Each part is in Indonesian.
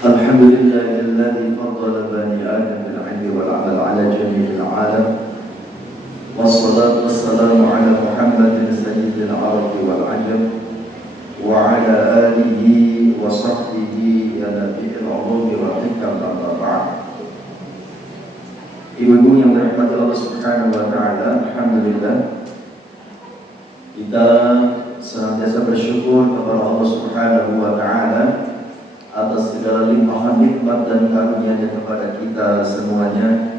الحمد لله الذي فضل بني آدم بالعلم والعمل على جميع العالم، والصلاة والسلام على محمد سيد العرب والعجم وعلى آله وصحبه يا نبي العلوم والحكم. أما بعد. Ibu-ibu yang dirahmati Allah Subhanahu wa taala, alhamdulillah kita senantiasa bersyukur kepada Allah Subhanahu wa taala atas segala limpahan nikmat dan karunia-Nya kepada kita semuanya,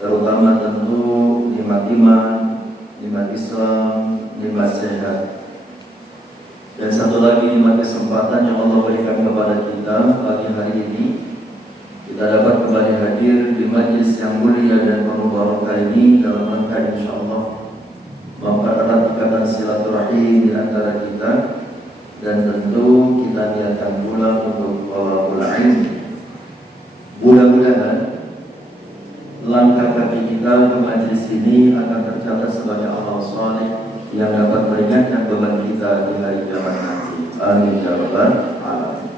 terutama tentu nikmat iman, nikmat Islam, nikmat sehat, dan satu lagi nikmat kesempatan yang Allah berikan kepada kita pagi hari ini. Kita dapat kembali hadir di majlis yang mulia dan penuh barokah ini dalam rangka insyaallah mempererat ikatan silaturahim di antara kita, dan tentu kita niatkan pula untuk thalabul ilm. Mudah-mudahan langkah kaki kita ke majlis ini akan tercatat sebagai amal saleh yang dapat meringankan beban kita di hari kiamat nanti. Amin ya rabbal alamin.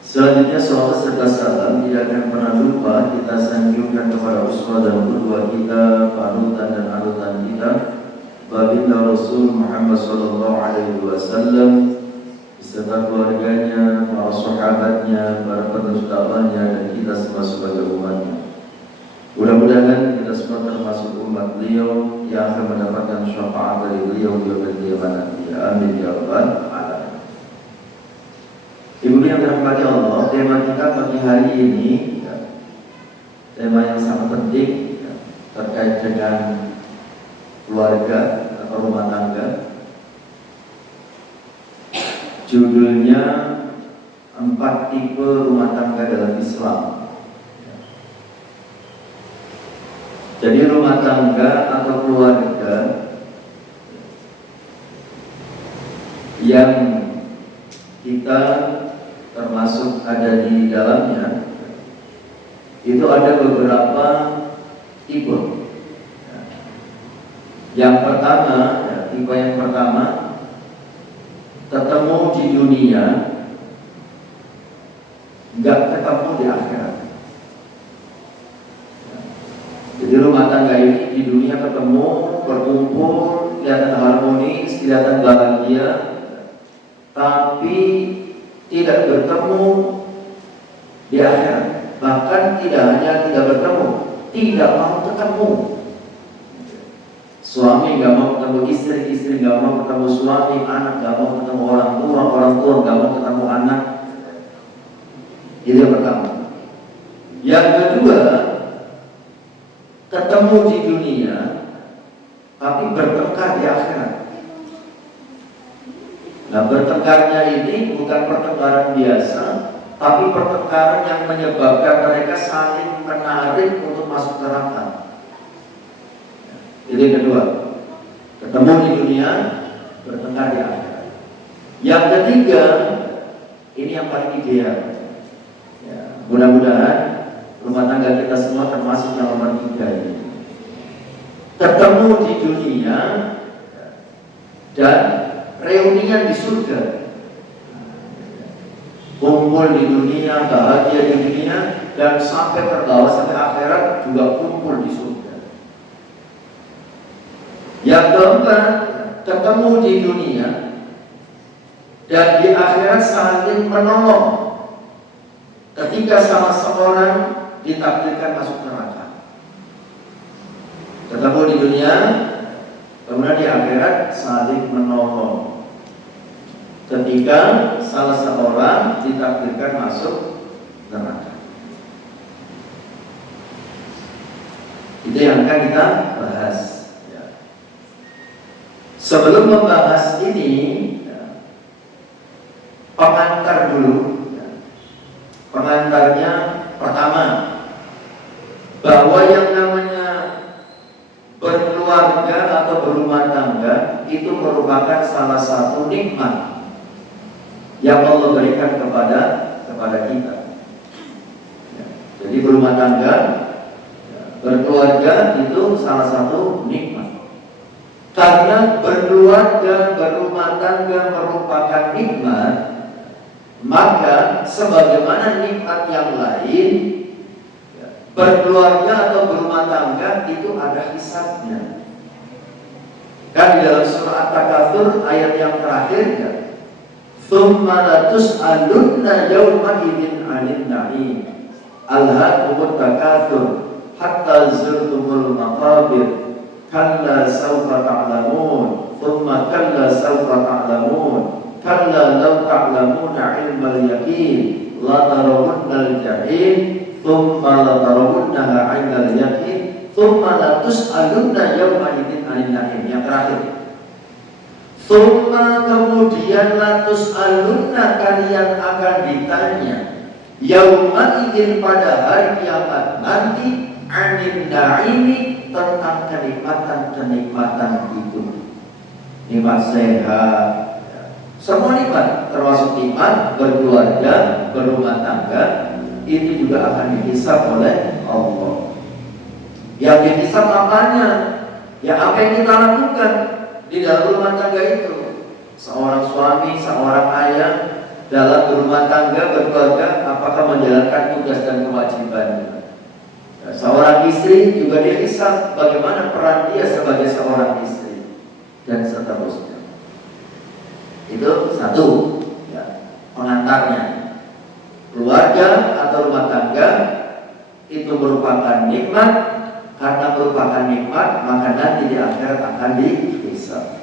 Selanjutnya salawat serta salam tidak akan pernah lupa kita sanjungkan kepada uswah dan qudwah kita, panutan dan anutan kita, baginda Rasul Muhammad sallallahu alaihi wasallam beserta keluarganya, para sahabatnya, para penerus dakwahnya, dan kita semua sebagai umatnya. Mudah-mudahan kita semua termasuk umat beliau yang akan mendapatkan syafaat dari beliau di yaumil qiyamah nanti. Amin ya rabbal alamin. Ibu yang dirahmati Allah, tema kita pagi hari ini tema yang sangat penting terkait dengan keluarga atau rumah tangga. Judulnya 4 tipe rumah tangga dalam Islam. Jadi rumah tangga atau keluarga yang kita termasuk ada di dalamnya itu ada beberapa tipe. Yang pertama, tipe yang pertama ketemu di dunia, nggak ketemu di akhirat. Jadi rumah tangga ini di dunia ketemu, berkumpul, kelihatan harmonis, kelihatan bahagia, tapi tidak bertemu di akhirat. Bahkan tidak hanya tidak bertemu, tidak mau ketemu. Suami gak mau ketemu istri, istri gak mau ketemu suami, anak gak mau ketemu orang tua gak mau ketemu anak. Itu yang pertama. Yang kedua, ketemu di dunia tapi bertengkar di akhirat. Nah, bertengkarnya ini bukan pertengkaran biasa, tapi pertengkaran yang menyebabkan mereka saling menarik untuk masuk neraka. Itu yang kedua, ketemu di dunia, bertengkar di akhirat. Yang ketiga, ini yang paling ideal. Mudah-mudahan rumah tangga kita semua termasuk yang nomor 3 ini. Ketemu di dunia dan reunian di surga. Kumpul di dunia, bahagia di dunia, dan sampai terbawa sampai akhirat juga kumpul di surga. Yang keempat, ketemu di dunia dan di akhirat saling menolong ketika salah seorang ditakdirkan masuk neraka. Ketemu di dunia, kemudian di akhirat saling menolong ketika salah seorang ditakdirkan masuk neraka. Itu yang akan kita bahas. Sebelum membahas ini, pengantar dulu. Pengantarnya pertama, bahwa yang namanya berkeluarga atau berumah tangga itu merupakan salah satu nikmat yang Allah berikan kepada kita. Jadi berumah tangga, berkeluarga itu salah satu nikmat. Karena berkeluarga, berumah tangga merupakan nikmat, Maka sebagaimana nikmat yang lain, berkeluarga atau berumah tangga itu ada hisabnya. Kan di dalam surah At-Takatsur ayat yang terakhir kan, "Tsumma latus'alunna yawma idzin 'anil na'im." Alhaakumut takatsur hatta zurtumul maqabir. Kalla sawfa ta'lamun, tsumma kalla sawfa ta'lamun, kalla law ta'lamuna 'ilmal yaqin, la tarawunnal jahim, tsumma la tarawunnaha 'ainal yaqin, tsumma latus'alunna yawma idzin 'anil na'im. Yang terakhir, tsumma kemudian latus'alunna kalian akan ditanya yawma idzin pada hari kiamat nanti 'anil na'imi tentang kenikmatan-kenikmatan itu. Nikmat sehat, semua nikmat, termasuk nikmat berkeluarga, berumah tangga, itu juga akan dihisab oleh Allah. Yang dihisab apanya? Ya apa yang kita lakukan di dalam rumah tangga itu. Seorang suami, seorang ayah dalam berumah tangga, berkeluarga, apakah menjalankan tugas dan kewajibannya. Seorang istri juga dihisab bagaimana peran dia sebagai seorang istri, dan seterusnya. Itu satu, ya, pengantarnya. Keluarga atau rumah tangga itu merupakan nikmat. Karena merupakan nikmat, maka nanti di akhirat akan dihisab.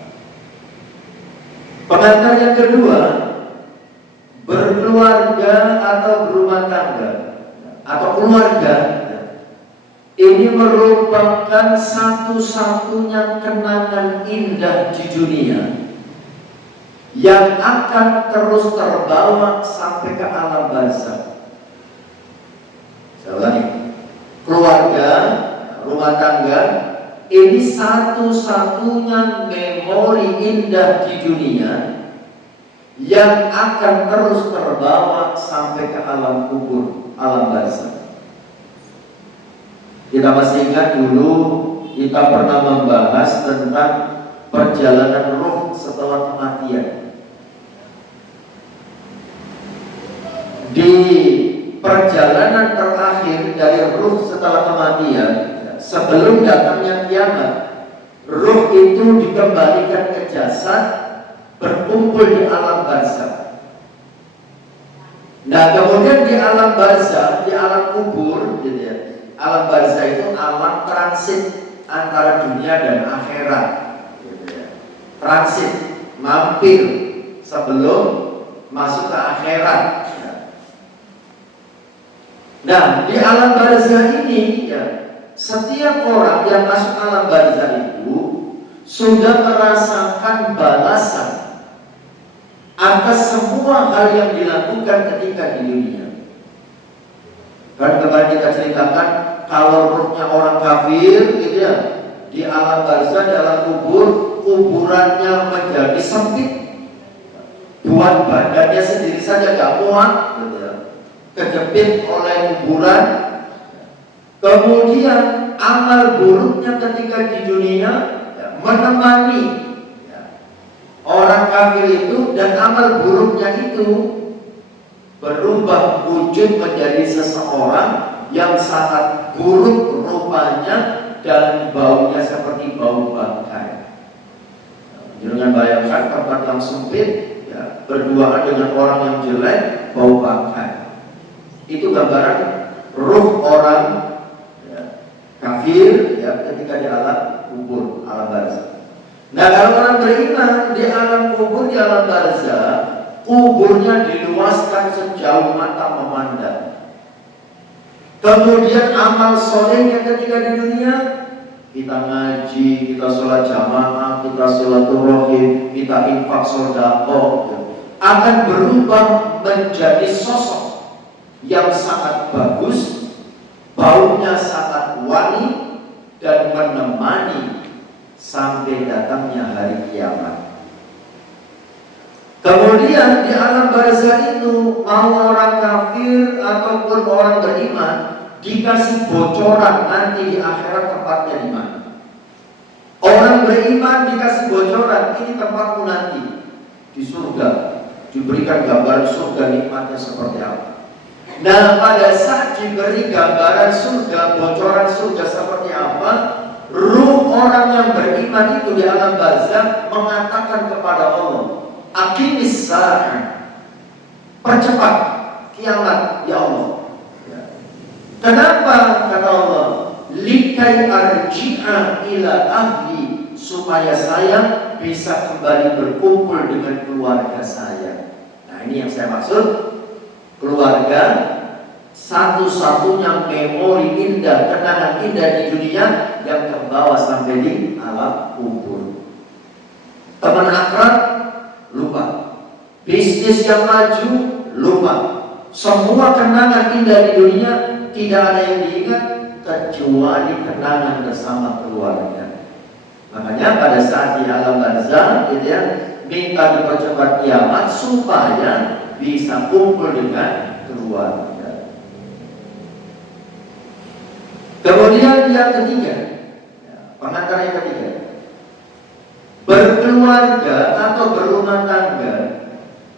Pengantar yang kedua, berkeluarga atau berumah tangga atau keluarga, ini merupakan satu-satunya kenangan indah di dunia yang akan terus terbawa sampai ke alam barzakh. Saya ulangi, keluarga, rumah tangga, ini satu-satunya memori indah di dunia yang akan terus terbawa sampai ke alam kubur, alam barzakh. Kita masih ingat dulu kita pernah membahas tentang perjalanan ruh setelah kematian. Di perjalanan terakhir dari ruh setelah kematian, sebelum datangnya kiamat, ruh itu dikembalikan ke jasad, berkumpul di alam barzakh. Nah, kemudian di alam barzakh, di alam kubur, gitu ya. Alam barzakh itu alam transit antara dunia dan akhirat, gitu ya. Transit, mampir sebelum masuk ke akhirat. Nah, di alam barzakh ini, ya, setiap orang yang masuk alam barzakh itu sudah merasakan balasan atas semua hal yang dilakukan ketika di dunia. Kan kemarin kita ceritakan kalau ruhnya orang kafir, gitu ya, di alam barzakh, dalam kubur, kuburannya menjadi sempit, buat badannya sendiri saja gak muat, gitu ya, kejepit oleh kuburan. Kemudian amal buruknya ketika di dunia, ya, menemani, ya, orang kafir itu, dan amal buruknya itu berubah wujud menjadi seseorang yang sangat buruk rupanya dan baunya seperti bau bangkai. Jangan bayangkan tempat yang sempit, ya, berduaan dengan orang yang jelek, bau bangkai. Itu gambaran ruh orang, ya, kafir, ya, ketika di alam kubur, alam barzakh. Nah, kalau orang beriman di alam kubur, di alam barzakh, kuburnya diluaskan sejauh mata memandang. Kemudian amal solehnya ketika di dunia, kita ngaji, kita sholat jamaah, kita silaturahim, kita infak sedekah, akan berubah menjadi sosok yang sangat bagus, baunya sangat wangi, dan menemani sampai datangnya hari kiamat. Kemudian di alam barzakh itu, mau orang kafir ataupun orang beriman, dikasih bocoran nanti di akhirat tempatnya di mana. Orang beriman dikasih bocoran, ini tempatmu nanti di surga. diberikan gambaran surga nikmatnya seperti apa. Nah, pada saat diberi gambaran surga, bocoran surga seperti apa, ruh orang yang beriman itu di alam barzakh mengatakan kepada Allah, aqimis sa'ah, percepat kiamat ya Allah. Kenapa? Kata Allah, likai arji'a ila ahli, supaya saya bisa kembali berkumpul dengan keluarga saya. Nah, ini yang saya maksud. Keluarga satu-satunya memori indah, kenangan indah di dunia yang terbawa sampai di alam kubur. Teman akrab lupa, bisnis yang maju lupa, semua kenangan indah di dunia tidak ada yang diingat kecuali kenangan bersama keluarga. Makanya pada saat di alam barzakh, gitu ya, minta dipercepat kiamat supaya bisa kumpul dengan keluarga. Kemudian yang ketiga, pengantar yang ketiga, berkeluarga atau berumah tangga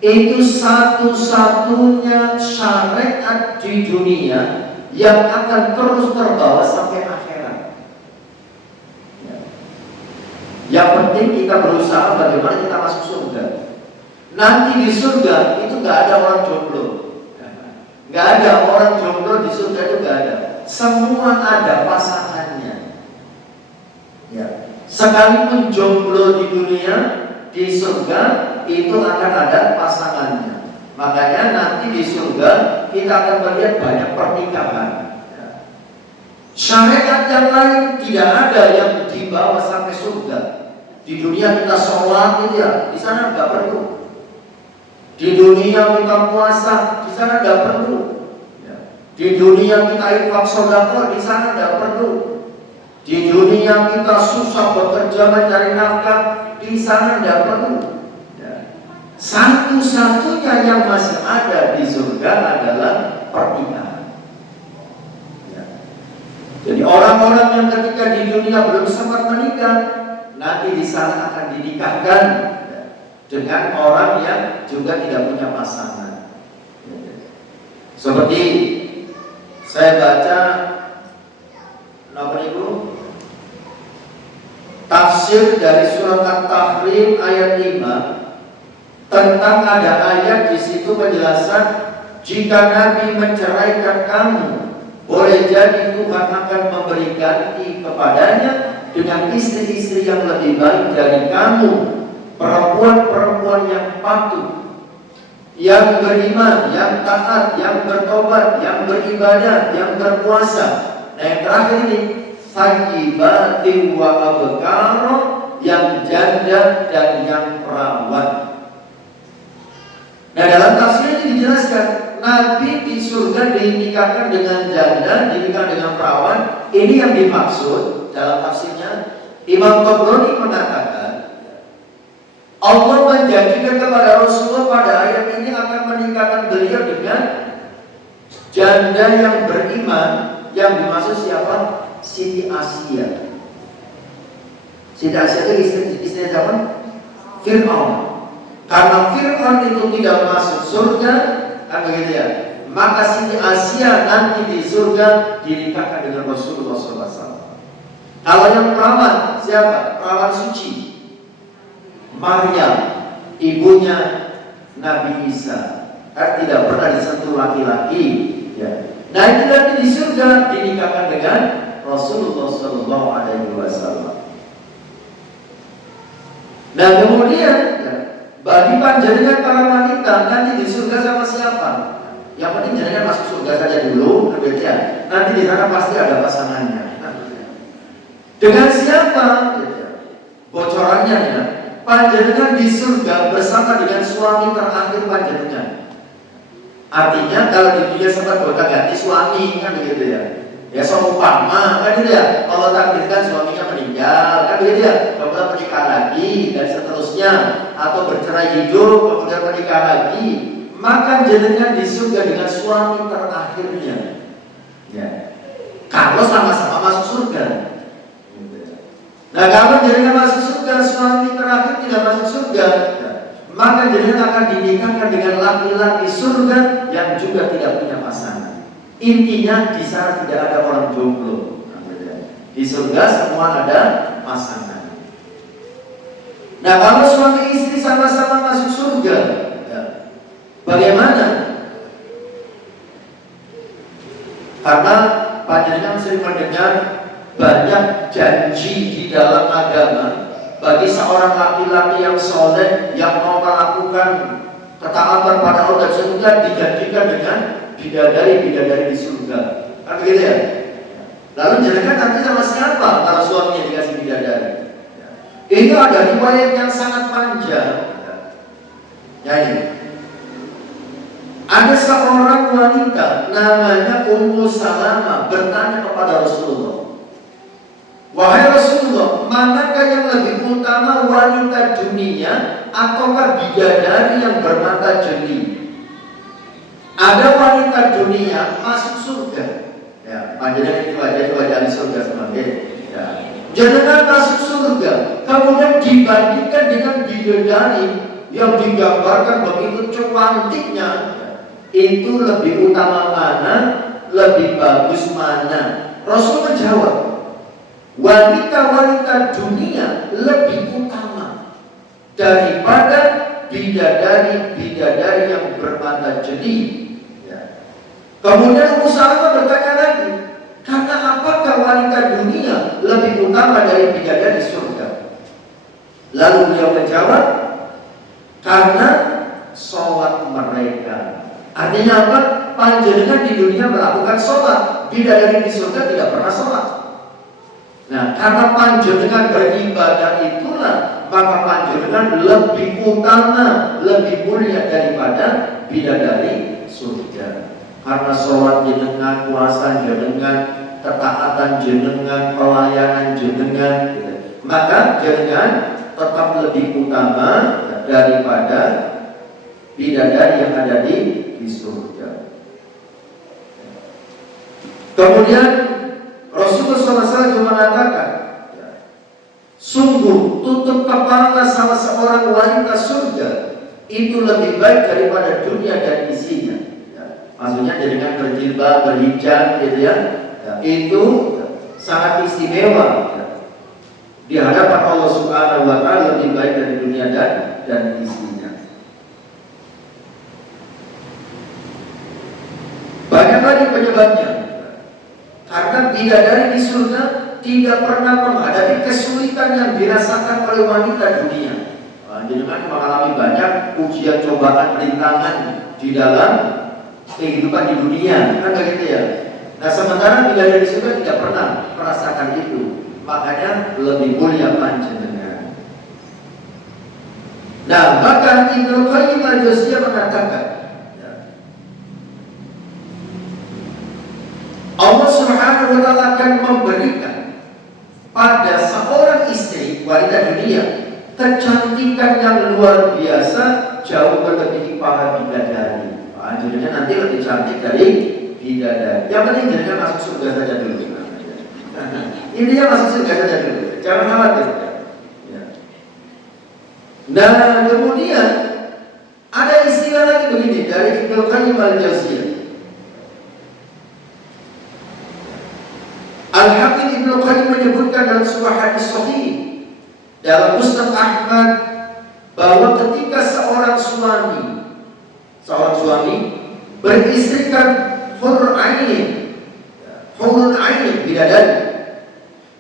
itu satu-satunya syariat di dunia yang akan terus terbawa sampai akhirat. Yang penting kita berusaha bagaimana kita masuk surga. Nanti di surga itu nggak ada orang jomblo, nggak ada orang jomblo di surga, itu nggak ada. Semua ada pasangannya. Ya. Sekalipun jomblo di dunia, di surga itu akan ada pasangannya. Makanya nanti di surga kita akan melihat banyak pernikahan. Ya. Syariat yang lain tidak ada yang dibawa sampai surga. Di dunia kita sholat itu ya, di sana nggak perlu. Di dunia kita puasa, di sana nggak perlu. Di dunia kita infak sedekah, di sana nggak perlu. Di dunia kita susah bekerja mencari nafkah, di sana nggak perlu. Satu-satunya yang masih ada di surga adalah pernikahan. Jadi orang-orang yang ketika di dunia belum sempat menikah, nanti di sana akan dinikahkan dengan orang yang juga tidak punya pasangan. Seperti saya baca tafsir dari surat At-Tahrim ayat 5 tentang ada ayat di situ penjelasan jika Nabi menceraikan kamu, boleh jadi Tuhan akan memberi ganti kepadanya dengan istri-istri yang lebih baik dari kamu, perempuan-perempuan yang patuh, yang beriman, yang taat, yang bertobat, yang beribadah, yang berpuasa. Nah, yang terakhir ini sayyibatin wa abkara, yang janda dan yang perawan. Nah, dalam tafsir ini dijelaskan Nabi di surga dinikahkan dengan janda, dinikahkan dengan perawan. Ini yang dimaksud dalam tafsirnya. Imam Tabrani mengatakan Allah menjanjikan kepada Rasulullah pada ayat ini akan menikahkan beliau dengan janda yang beriman. Yang dimaksud siapa? Siti Asia. Siti Asia itu istri siapa? Fir'aun. Karena Fir'aun itu tidak masuk surga, kan begitu ya? Maka Siti Asia nanti di surga dinikahkan dengan Rasulullah SAW. Kalau yang perawan siapa? Perawan suci, Maryam, ibunya Nabi Isa, kan tidak pernah disentuh laki-laki. Ya. Nah, itu nanti di surga dinikahkan dengan Rasulullah SAW. Nah, kemudian ya, bagi panjenengan para wanita nanti di surga sama siapa? Yang penting jangan masuk surga saja dulu, ya. Nanti di sana pasti ada pasangannya. Dengan siapa? Bocorannya ya, panjenengan di surga bersama dengan suami terakhir panjenengan. Artinya kalau di dunia sempat gonta-ganti suami, kan begitu ya. Ya seumpama kan gitu ya. Allah takdirkan suaminya meninggal, kan begitu ya. Kemudian menikah lagi dan seterusnya, atau bercerai hidup kemudian menikah lagi, maka jenengan di surga dengan suami terakhirnya. Ya. Kalau sama-sama masuk surga. Nah, kalau jenengan masuk surga, suami terakhir tidak masuk surga, maka jenengan akan dinikahkan dengan laki-laki surga yang juga tidak punya pasangan. Intinya di sana tidak ada orang jomblo. Di surga semua ada pasangan. Nah, kalau suami istri sama-sama masuk surga, bagaimana? Karena panjenengan sering mendengar banyak janji di dalam agama bagi seorang laki-laki yang soleh yang mau melakukan ketaatan pada Allah surga dijanjikan dengan bidadari di surga. Kan begitu ya? Lalu jenengan nanti sama siapa kalau suaminya dikasih bidadari? Itu ada riwayat yang sangat panjang. Ya ini. Ada seorang wanita namanya Ummu Salamah bertanya kepada Rasulullah, wahai Rasulullah, manakah yang lebih utama, wanita dunia ataukah bidadari yang bermata jeli? Ada wanita dunia masuk surga. Ya, panjenengan itu wajah surga sebagai ya. Jenengan masuk surga, kemudian dibandingkan dengan bidadari yang digambarkan begitu cantiknya, itu lebih utama mana, lebih bagus mana? Rasul menjawab, wanita-wanita dunia lebih utama daripada bidadari yang bermata jeli. Ya. Kemudian Ummu Salamah bertanya lagi, karena apakah wanita dunia lebih utama dari bidadari surga? Lalu beliau menjawab, karena sholat mereka. Artinya apa? Panjenengan di dunia melakukan sholat, bidadari di surga tidak pernah sholat. Nah, karena panjenengan beribadah itulah, maka panjenengan lebih utama, lebih mulia daripada bidadari surga. Karena sholat jenengan, puasa jenengan, ketaatan jenengan, pelayanan jenengan, maka jenengan tetap lebih utama daripada bidadari yang ada di surga. Kemudian Rasulullah SAW mengatakan, sungguh tutup kepala salah seorang wanita surga itu lebih baik daripada dunia dan isinya. Maksudnya dengan berjilbab, berhijab, gitu ya, itu sangat istimewa. Di hadapan Allah Subhanahu Wa Taala lebih baik dari dunia dan isinya. Banyak lagi penyebabnya. Karena bidadari di surga tidak pernah menghadapi kesulitan yang dirasakan oleh wanita dunia. Jadi kan mengalami banyak ujian, cobaan, rintangan di dalam kehidupan di dunia, kan begitu ya. Nah, sementara bidadari di surga tidak pernah merasakan itu, makanya lebih mulia panjenengan. Nah, bahkan Ibnu Qayyim al-Jauziyah mengatakan, Allah Subhanahu wa Ta'ala akan memberikan pada seorang istri wanita dunia kecantikan yang luar biasa, jauh melebihi para bidadari. Jadinya nanti lebih cantik dari bidadari. Yang penting jadinya masuk surga saja dulu. Intinya masuk surga saja dulu, jangan khawatir. Nah, kemudian ada istilah lagi begini dari Ibnu Qayyim al-Jauziyah. Al-Hafidz Ibnu Qayyim menyebutkan dalam sebuah hadis sahih dalam Musnad Ahmad bahwa ketika seorang suami beristrikan hurun ainin bidadari,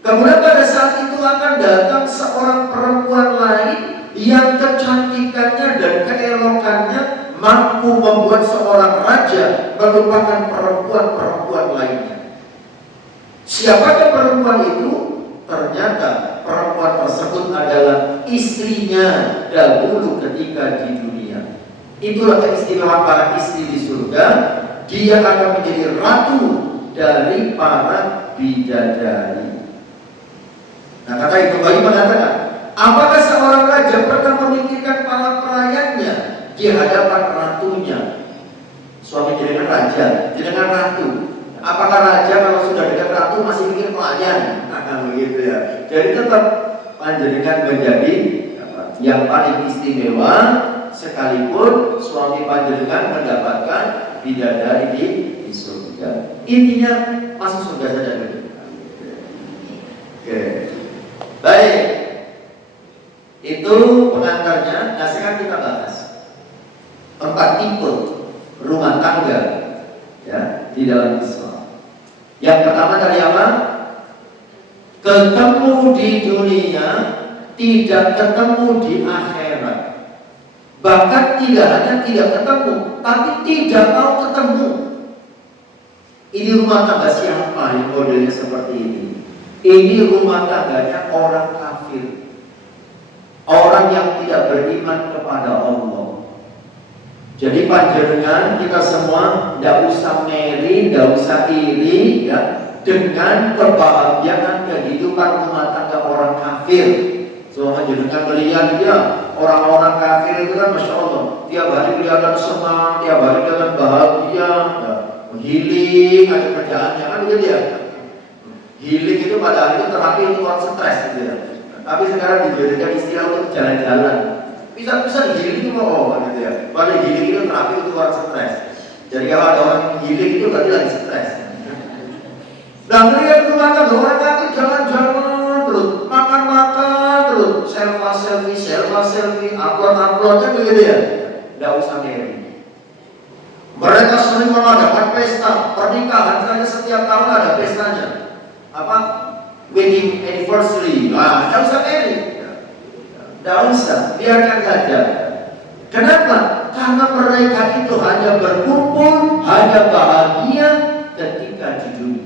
kemudian pada saat itu akan datang seorang perempuan lain yang kecantikannya dan keelokannya mampu membuat seorang raja melupakan perempuan lainnya. Siapakah perempuan itu? Ternyata perempuan tersebut adalah istrinya dahulu ketika di dunia. Itulah keistimewaan para istri di surga. Dia akan menjadi ratu dari para bidadari. Nah, kata Ibnu Qayyim mengatakan, apakah seorang raja pernah memikirkan para pelayannya di hadapan ratunya? Suami jenengan raja, jenengan ratu. Apakah raja kalau sudah dekat ratu masih mikir pelayan? Nah, begitu ya. Jadi tetap panjenengan menjadi yang paling istimewa sekalipun suami panjenengan mendapatkan bidadari di surga. Intinya masuk surga saja dulu. Oke. Baik. Itu pengantarnya. Nah sekarang kita bahas 4 tipe rumah tangga ya di dalam Islam. Yang pertama dari apa? Ketemu di dunia, tidak ketemu di akhirat. Bahkan tidak hanya tidak ketemu, tapi tidak mau ketemu. Ini rumah tangga siapa yang modelnya seperti ini? Ini rumah tangganya orang kafir, orang yang tidak beriman kepada Allah. Jadi panjenengan kita semua tidak usah meri, tidak usah iri ya, dengan kebahagiaan kehidupan rumah tangga orang kafir. Soalnya jenengan melihat dia orang-orang kafir itu kan masya Allah, tiap hari kelihatan senang, tiap hari kelihatan bahagia, ya, healing ada kerjaannya kan gitu ya. Healing itu pada hari itu terapi untuk orang stres gitu ya. Tapi sekarang dijadikan istilah untuk jalan-jalan. Bisa healing kok gitu ya. Pada healing itu terapi untuk orang stres. Jadi kalau ada orang healing itu berarti lagi stres. Dan melihat rumah tangga orang kafir jalan-jalan terus, makan-makan terus, selfie, upload-uploadnya begitu ya. Tidak usah meri. Mereka sering mengadakan pesta pernikahan saja, setiap tahun ada pestanya. Apa? Wedding anniversary. Nah, tidak usah meri. Tidak usah, biarkan saja. Kenapa? Karena mereka itu hanya berkumpul, hanya bahagia ketika di dunia.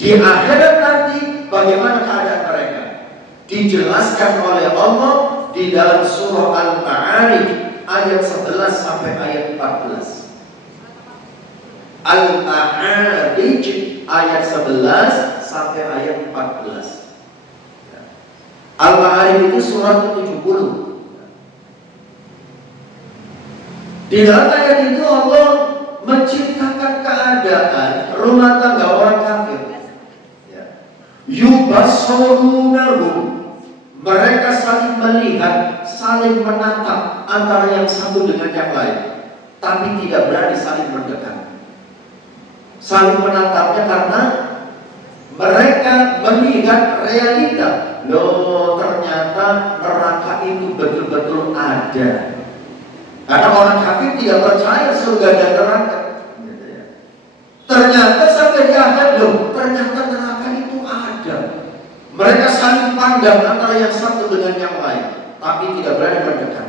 Di akhirat nanti bagaimana keadaan mereka? Dijelaskan oleh Allah di dalam surah Al-Ma'arij ayat 11 sampai ayat 14. Al-Ma'arij ayat 11 sampai ayat 14. Al-Ma'arij itu surat 70. Di dalam ayat itu Allah menciptakan keadaan rumah tangga orang kafir. Yubasorunahum, mereka saling melihat, saling menatap antara yang satu dengan yang lain, tapi tidak berani saling mendekat. Saling menatapnya karena mereka melihat realita. Loh, ternyata neraka itu betul-betul ada. Karena orang kafir tidak percaya surga dan neraka. Ternyata sampai di akhir, loh, ternyata neraka itu ada. Mereka saling pandang antara yang satu dengan yang lain, tapi tidak berani mendekat.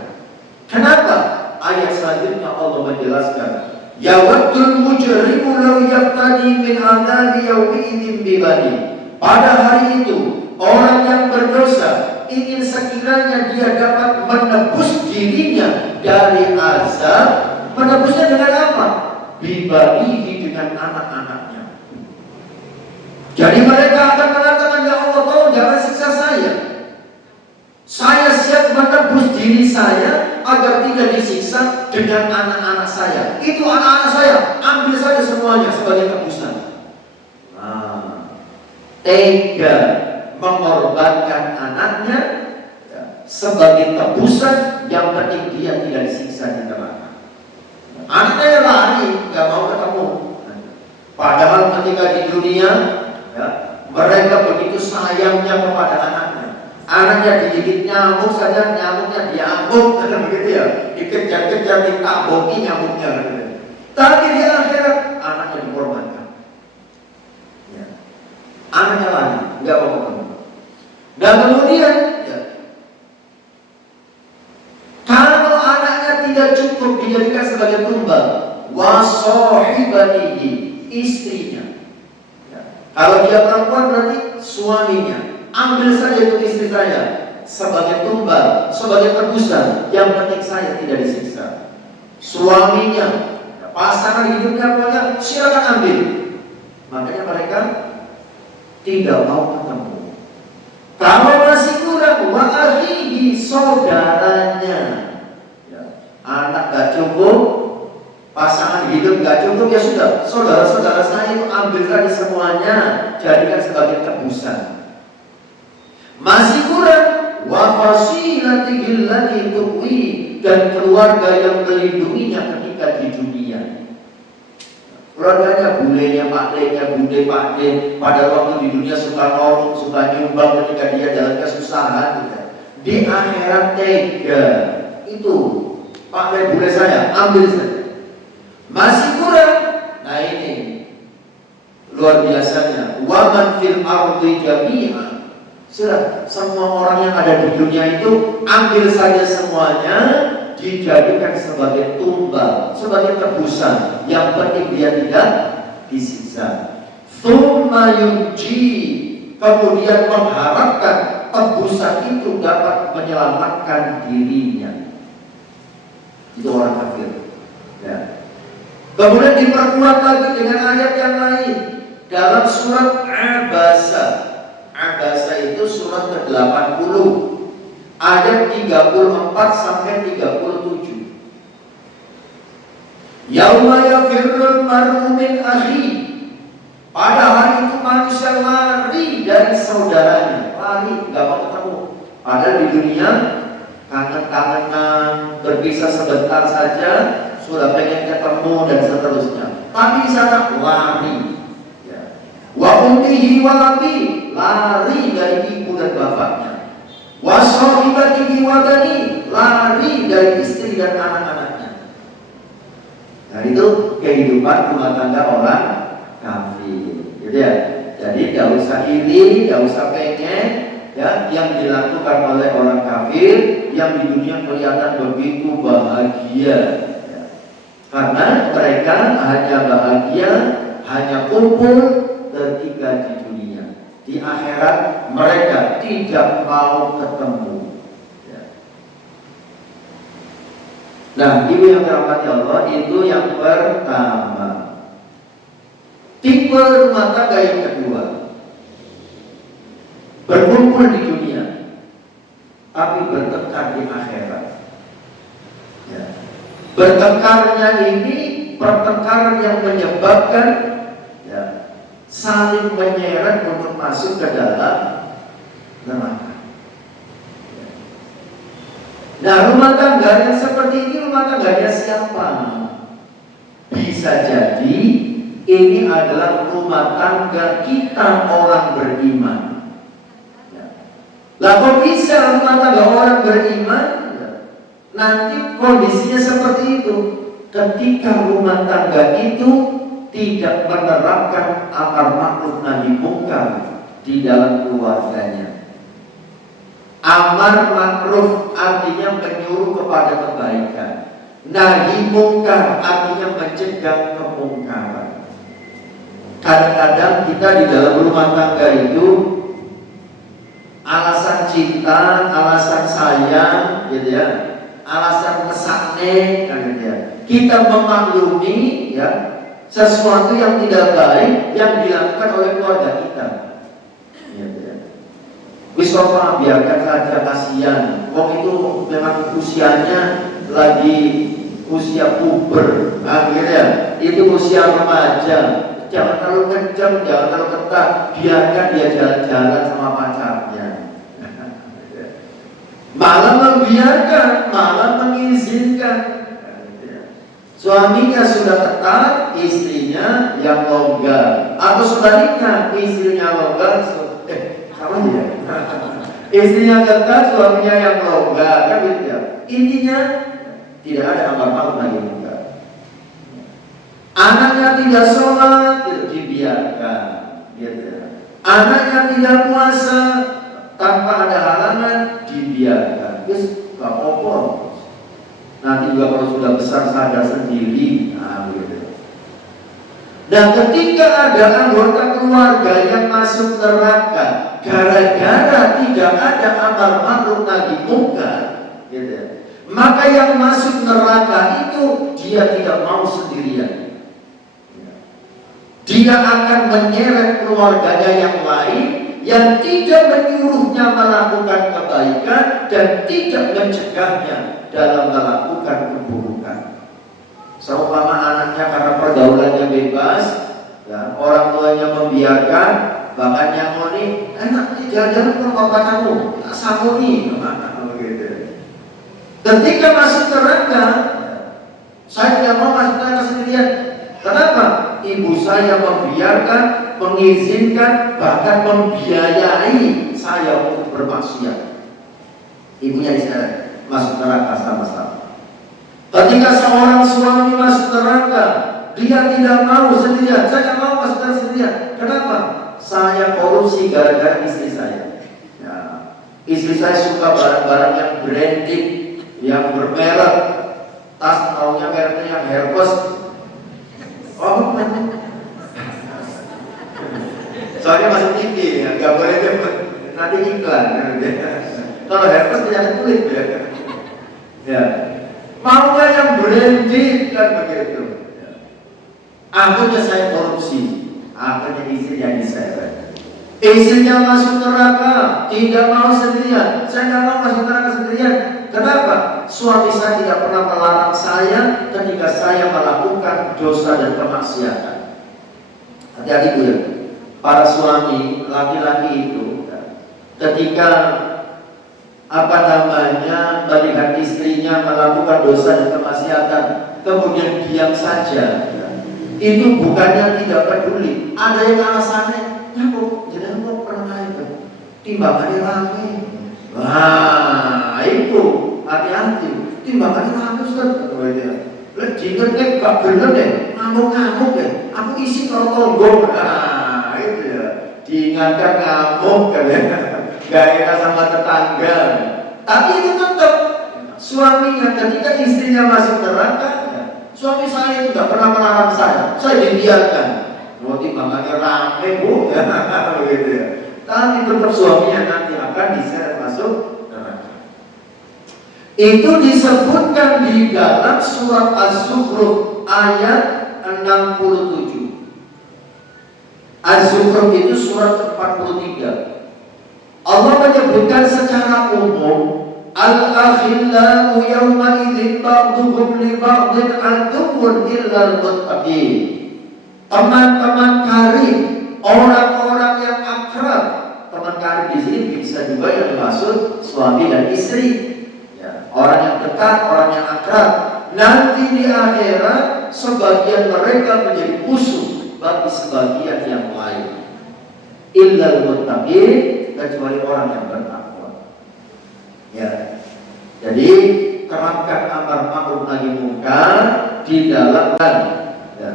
Kenapa? Ayat selanjutnya Allah menjelaskan, yawaddul mujrimu law yaftadi min adzabi yawmin bibani. Pada hari itu orang yang berdosa ingin sekiranya dia dapat menebus dirinya dari azab. Menebusnya dengan apa? Bibanihi, dengan anak-anaknya. Jadi mereka akan mengatakan, ya Allah, tolong jangan siksa saya. Saya siap menebus diri saya agar tidak disiksa dengan anak-anak saya. Itu anak-anak saya, ambil saja semuanya sebagai tebusan. Tega mengorbankan anaknya sebagai tebusan, yang penting dia tidak disiksa di neraka. Anaknya lari, nggak mau ketemu. Padahal ketika di dunia, ya, mereka begitu sayangnya kepada anaknya. Anaknya digigit nyamuk saja, nyamuknya diamuk, kan begitu ya. Dikejar-kejar, ditaboki nyamuknya. Gitu. Tapi di akhirat anaknya dikorbankan. Ya. Anaknya lari, nggak mau ketemu. Dan kemudian, ya, kalau anaknya tidak cukup dijadikan sebagai tumbal, wasohibanihi, istrinya. Ya. Kalau dia perempuan berarti suaminya. Ambil saja itu istri saya sebagai tumbal, sebagai tebusan. Yang penting saya tidak disiksa. Suaminya, pasangan hidupnya pokoknya silakan ambil. Makanya mereka tidak mau ketemu. Kalau masih kurang, wa akhihi, saudaranya. Ya. Anak gak cukup, pasangan hidup gak cukup, ya sudah, saudara-saudara saya itu ambil saja semuanya, jadikan sebagai tebusan. Masih kurang, wa fasilatihi allati tuwi, dan keluarga yang melindunginya ketika di dunia. Keluarganya, bulenya, pakdenya, bude, pakde, pada waktu di dunia suka nolong, suka nyumbang ketika dia dalam kesusahan. Di akhirat tega, itu pakde bule saya, ambil saja. Masih kurang, nah ini luar biasanya. Wa man fil ardi jami'an, sudah semua orang yang ada di dunia itu ambil saja semuanya, dijadikan sebagai tumbal, sebagai tebusan. Yang penting dia tidak disiksa. Tsumma yunji, kemudian mengharapkan tebusan itu dapat menyelamatkan dirinya. Itu orang kafir. Ya. Kemudian diperkuat lagi dengan ayat yang lain dalam surat Abasa. Abasa itu surat ke-80 ayat 34 sampai 37. Yauma yafirrul mar'u min akhi, pada hari itu manusia lari dari saudaranya, lari nggak mau ketemu. Padahal di dunia kangen-kangenan, berpisah sebentar saja sudah pengen ketemu dan seterusnya. Tapi di sana lari. Wa ummihi wa abi, lari dari ibu dan bapaknya. Wa sahibatihi wa bani, lari dari istri dan anak-anaknya. Nah itu kehidupan rumah tangga orang kafir. Gitu ya. Jadi tidak usah iri, tidak usah pengen, ya, yang dilakukan oleh orang kafir yang di dunia kelihatan begitu bahagia. Ya. Karena mereka hanya bahagia, hanya kumpul ketika di dunia. Di akhirat mereka tidak mau ketemu. Ya. Nah, ibu yang dirahmati Allah, itu yang pertama. Tipe rumah tangga yang kedua, berkumpul di dunia tapi bertengkar di akhirat. Ya. Bertengkarnya ini pertengkaran yang menyebabkan, ya, saling menyeret untuk masuk ke dalam neraka. Nah, rumah tangga yang seperti ini rumah tangganya siapa? Bisa jadi ini adalah rumah tangga kita orang beriman. Lah kok bisa rumah tangga orang beriman? Nanti kondisinya seperti itu. Ketika rumah tangga itu tidak menerapkan amar ma'ruf nahi munkar di dalam keluarganya. Amar ma'ruf artinya menyuruh kepada kebaikan. Nahi munkar artinya mencegah kemungkaran. Kadang-kadang kita di dalam rumah tangga itu alasan cinta, alasan sayang, gitu ya, alasan kesakne, kan gitu ya. Kita memaklumi, ya, sesuatu yang tidak baik yang dilakukan oleh keluarga kita. Gitu ya. Wis apa, biarkan saja, kasihan. Wong itu memang usianya lagi usia puber, nah, gitu ya. Itu usia remaja. Jangan terlalu kencang, jangan terlalu ketat, biarkan dia jalan-jalan sama pacarnya. Malah membiarkan, malah mengizinkan. Suaminya sudah ketat, istrinya yang longgar. Atau sebaliknya, istrinya longgar, sama ya. Istrinya ketat, suaminya yang longgar, kan gitu ya. Intinya tidak ada amar ma'ruf nahi munkar. Anaknya tidak sholat, dibiarkan, gitu. Anaknya tidak puasa tanpa ada halangan, dibiarkan. Terus gak apa-apa. Nanti juga kalau sudah besar sadar sendiri, nah, gitu. Dan ketika ada anggota keluarga yang masuk neraka gara-gara tidak ada amar ma'ruf nahi munkar, gitu, maka yang masuk neraka itu dia tidak mau sendirian. Dia akan menyeret keluarganya yang lain yang tidak menyuruhnya melakukan kebaikan dan tidak mencegahnya dalam melakukan keburukan. Seumpama anaknya karena pergaulannya bebas, ya, orang tuanya membiarkan, bahkan yang ini enak itu jalan-jalan ke bapak kamu, Samuni, begitu. Ketika masuk neraka, saya tidak mau masuk neraka sendirian. Kenapa? Ibu saya membiarkan, mengizinkan, bahkan membiayai saya untuk bermaksiat. Ibunya di sana masuk neraka sama-sama. Ketika seorang suami masuk neraka, dia tidak mau sendirian. Saya tidak mau masuk neraka sendirian. Kenapa? Saya korupsi gara-gara istri saya. Ya, istri saya suka barang-barang yang branded, yang bermerek. Tas taunya mereknya yang Hermes. Oh, soalnya masuk TV ya, nggak boleh nanti iklan. Kalau Hermes punya kulit ya. Ya. Maunya yang branded kan begitu. Akhirnya saya korupsi. Akhirnya istri yang diseret. Istrinya masuk neraka, tidak mau sendirian. Saya tidak mau masuk neraka sendirian. Kenapa? Suami saya tidak pernah melarang saya ketika saya melakukan dosa dan kemaksiatan. Hati-hati Bu ya. Para suami laki-laki itu ketika melihat istrinya melakukan dosa dan kemaksiatan, kemudian diam saja, itu bukannya tidak peduli. Ada yang alasannya, ya kok jangan kok pernah itu timbangannya rame. Wah, itu hati-hati, timbangannya rame Ustaz. Jinget gak bener deh, ngamuk-ngamuk deh. Aku isi kalau tonggong. Nah, itu ya. Diingatkan ngamuk kan ya. Gak enak sama tetangga. Tapi itu tetap suaminya ketika istrinya masuk neraka, suami saya itu gak pernah melarang saya dibiarkan. Mau timbangannya rame Bu, begitu ya. Tapi tetap suaminya nanti akan diseret masuk neraka. Itu disebutkan di dalam surat Az-Zukhruf ayat 67. Az-Zukhruf itu surat 43. Allah menyebutkan secara umum, al-akhillau yawma idzin ba'duhum li ba'din aduwwun illal muttaqin. Teman-teman karib, orang-orang yang akrab. Teman karib di sini bisa juga yang dimaksud suami dan istri. Orang yang dekat, orang yang akrab. Nanti di akhirat sebagian mereka menjadi musuh bagi sebagian yang lain. Illal muttaqin, kecuali orang yang bertakwa. Ya. Jadi terapkan amar ma'ruf nahi munkar di dalam ya.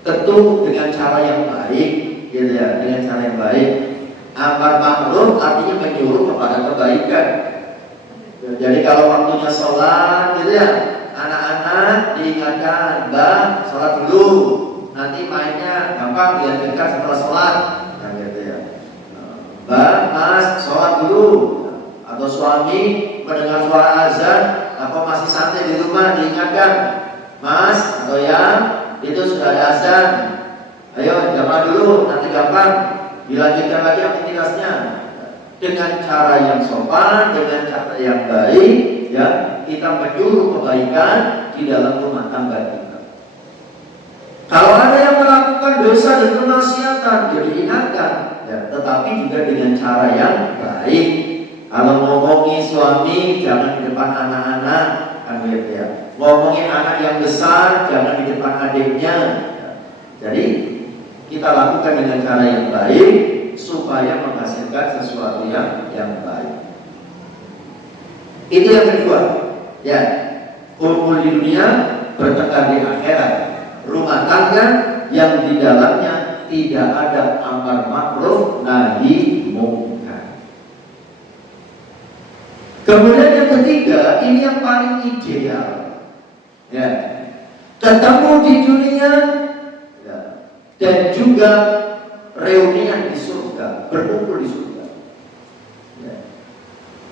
Tentu dengan cara yang baik, gitu ya, dengan cara yang baik. Amar ma'ruf artinya menyuruh kepada kebaikan. Jadi kalau waktunya sholat gitu ya, anak-anak diingatkan, Mbak sholat dulu, nanti mainnya gampang dilanjutkan setelah sholat, nah, gitu ya. Mbak, Mas sholat dulu, atau suami mendengar suara azan, apa masih santai di rumah diingatkan, Mas atau ya itu sudah ada azan, ayo jamaah dulu, nanti gampang dilanjutkan lagi aktivitasnya. Dengan cara yang sopan, dengan cara yang baik, ya kita menyuruh kebaikan di dalam rumah tangga kita. Kalau ada yang melakukan dosa dan kemaksiatan, jadi ingatkan, ya, tetapi juga dengan cara yang baik. Kalau ngomongi suami, jangan di depan anak-anak, kan gitu ya. Ngomongin anak yang besar, jangan di depan adiknya. Ya. Jadi kita lakukan dengan cara yang baik, supaya menghasilkan sesuatu yang baik. Itu yang kedua. Ya, kumpul di dunia, bertengkar di akhirat. Rumah tangga yang di dalamnya tidak ada amar ma'ruf nahi munkar. Kemudian yang ketiga, ini yang paling ideal. Ya, ketemu di dunia, ya, dan juga reunian di surga, berkumpul di surga. Ya.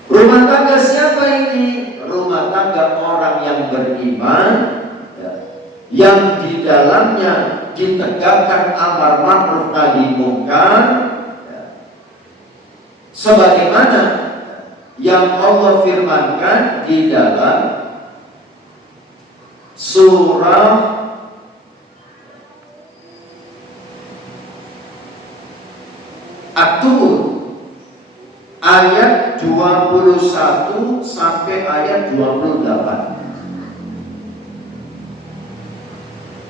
Rumah tangga siapa ini? Rumah tangga orang yang beriman, ya, yang di dalamnya ditegakkan amar ma'ruf nahi munkar, ya, sebagaimana yang Allah firmankan di dalam surah At-Tur 21 sampai ayat 28.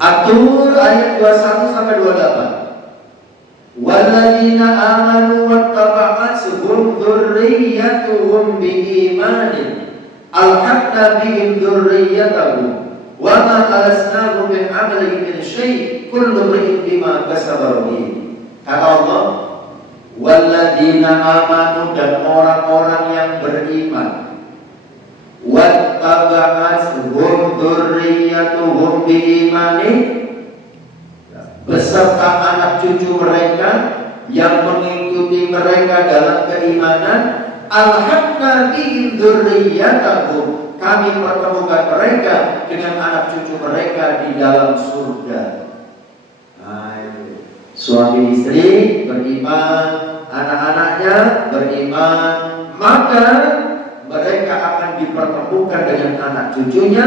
At-Tur ayat 21 sampai 28. Walladzina amanu wattaba'athum dzurriyyatuhum biimanin alhaqna bihim dzurriyyatahum wa ma alasnahum min 'amalihim min syai' kullu imrin bima kasaba rahin. Kata Allah, walladzina amanu, dan orang-orang yang beriman, wattaba'athum dzurriyyatuhum biimanin, beserta anak cucu mereka yang mengikuti mereka dalam keimanan, alhaqna bihim dzurriyyatahum, kami pertemukan mereka dengan anak cucu mereka di dalam surga. Suami istri beriman, anak-anaknya beriman, maka mereka akan dipertemukan dengan anak cucunya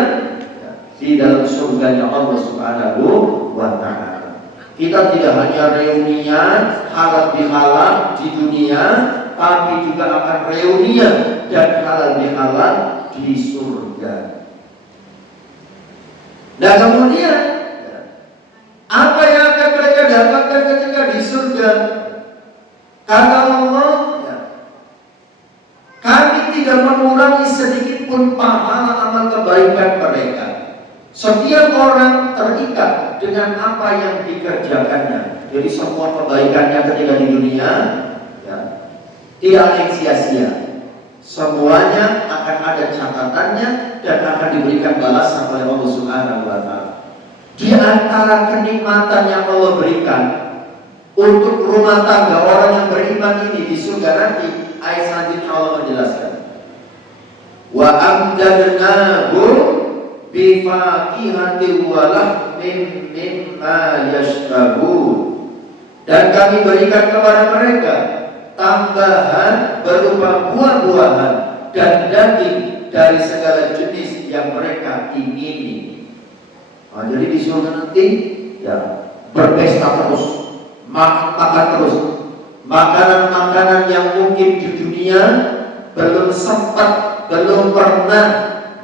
di dalam surganya Allah Subhanahu wa Ta'ala. Kita tidak hanya reunian halal bihalal di dunia, tapi juga akan reunian dan halal bihalal di surga. Nah, kemudian apa yang akan mereka dapatkan ketika di surga? Kata Allah, kami tidak mengurangi sedikit pun pahala amal kebaikan mereka. Setiap orang terikat dengan apa yang dikerjakannya. Jadi semua kebaikannya ketika di dunia, tidak ada yang sia-sia. Semuanya akan ada catatannya dan akan diberikan balasan oleh Allah Subhanahu wa Ta'ala. Di antara kenikmatan yang Allah berikan untuk rumah tangga orang yang beriman ini di surga nanti, ayat selanjutnya Allah menjelaskan, wa amdadnahum bi faqihatin wa lahmin mimma yashtahun, dan kami berikan kepada mereka tambahan berupa buah-buahan dan daging dari segala jenis yang mereka ingini. Nah, jadi di surga nanti berpesta terus, makan terus, makanan-makanan yang mungkin di dunia belum sempat, belum pernah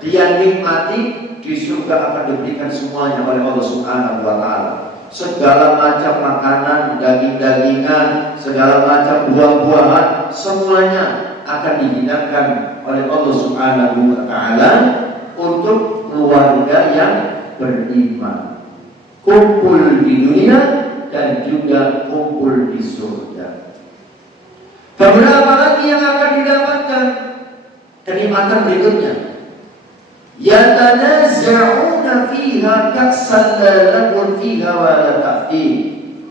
dia nikmati, di surga akan diberikan semuanya oleh Allah Subhanahu wa Ta'ala. Segala macam makanan, daging-dagingan, segala macam buah-buahan, semuanya akan dihidangkan oleh Allah Subhanahu wa Ta'ala untuk keluarga yang beriman, kumpul di dunia dan juga kumpul di surga. Kemudian apa lagi yang akan didapatkan? Kenikmatan berikutnya, yatanaza'una fiha ka'san la lagun fiha wa la ta'thim.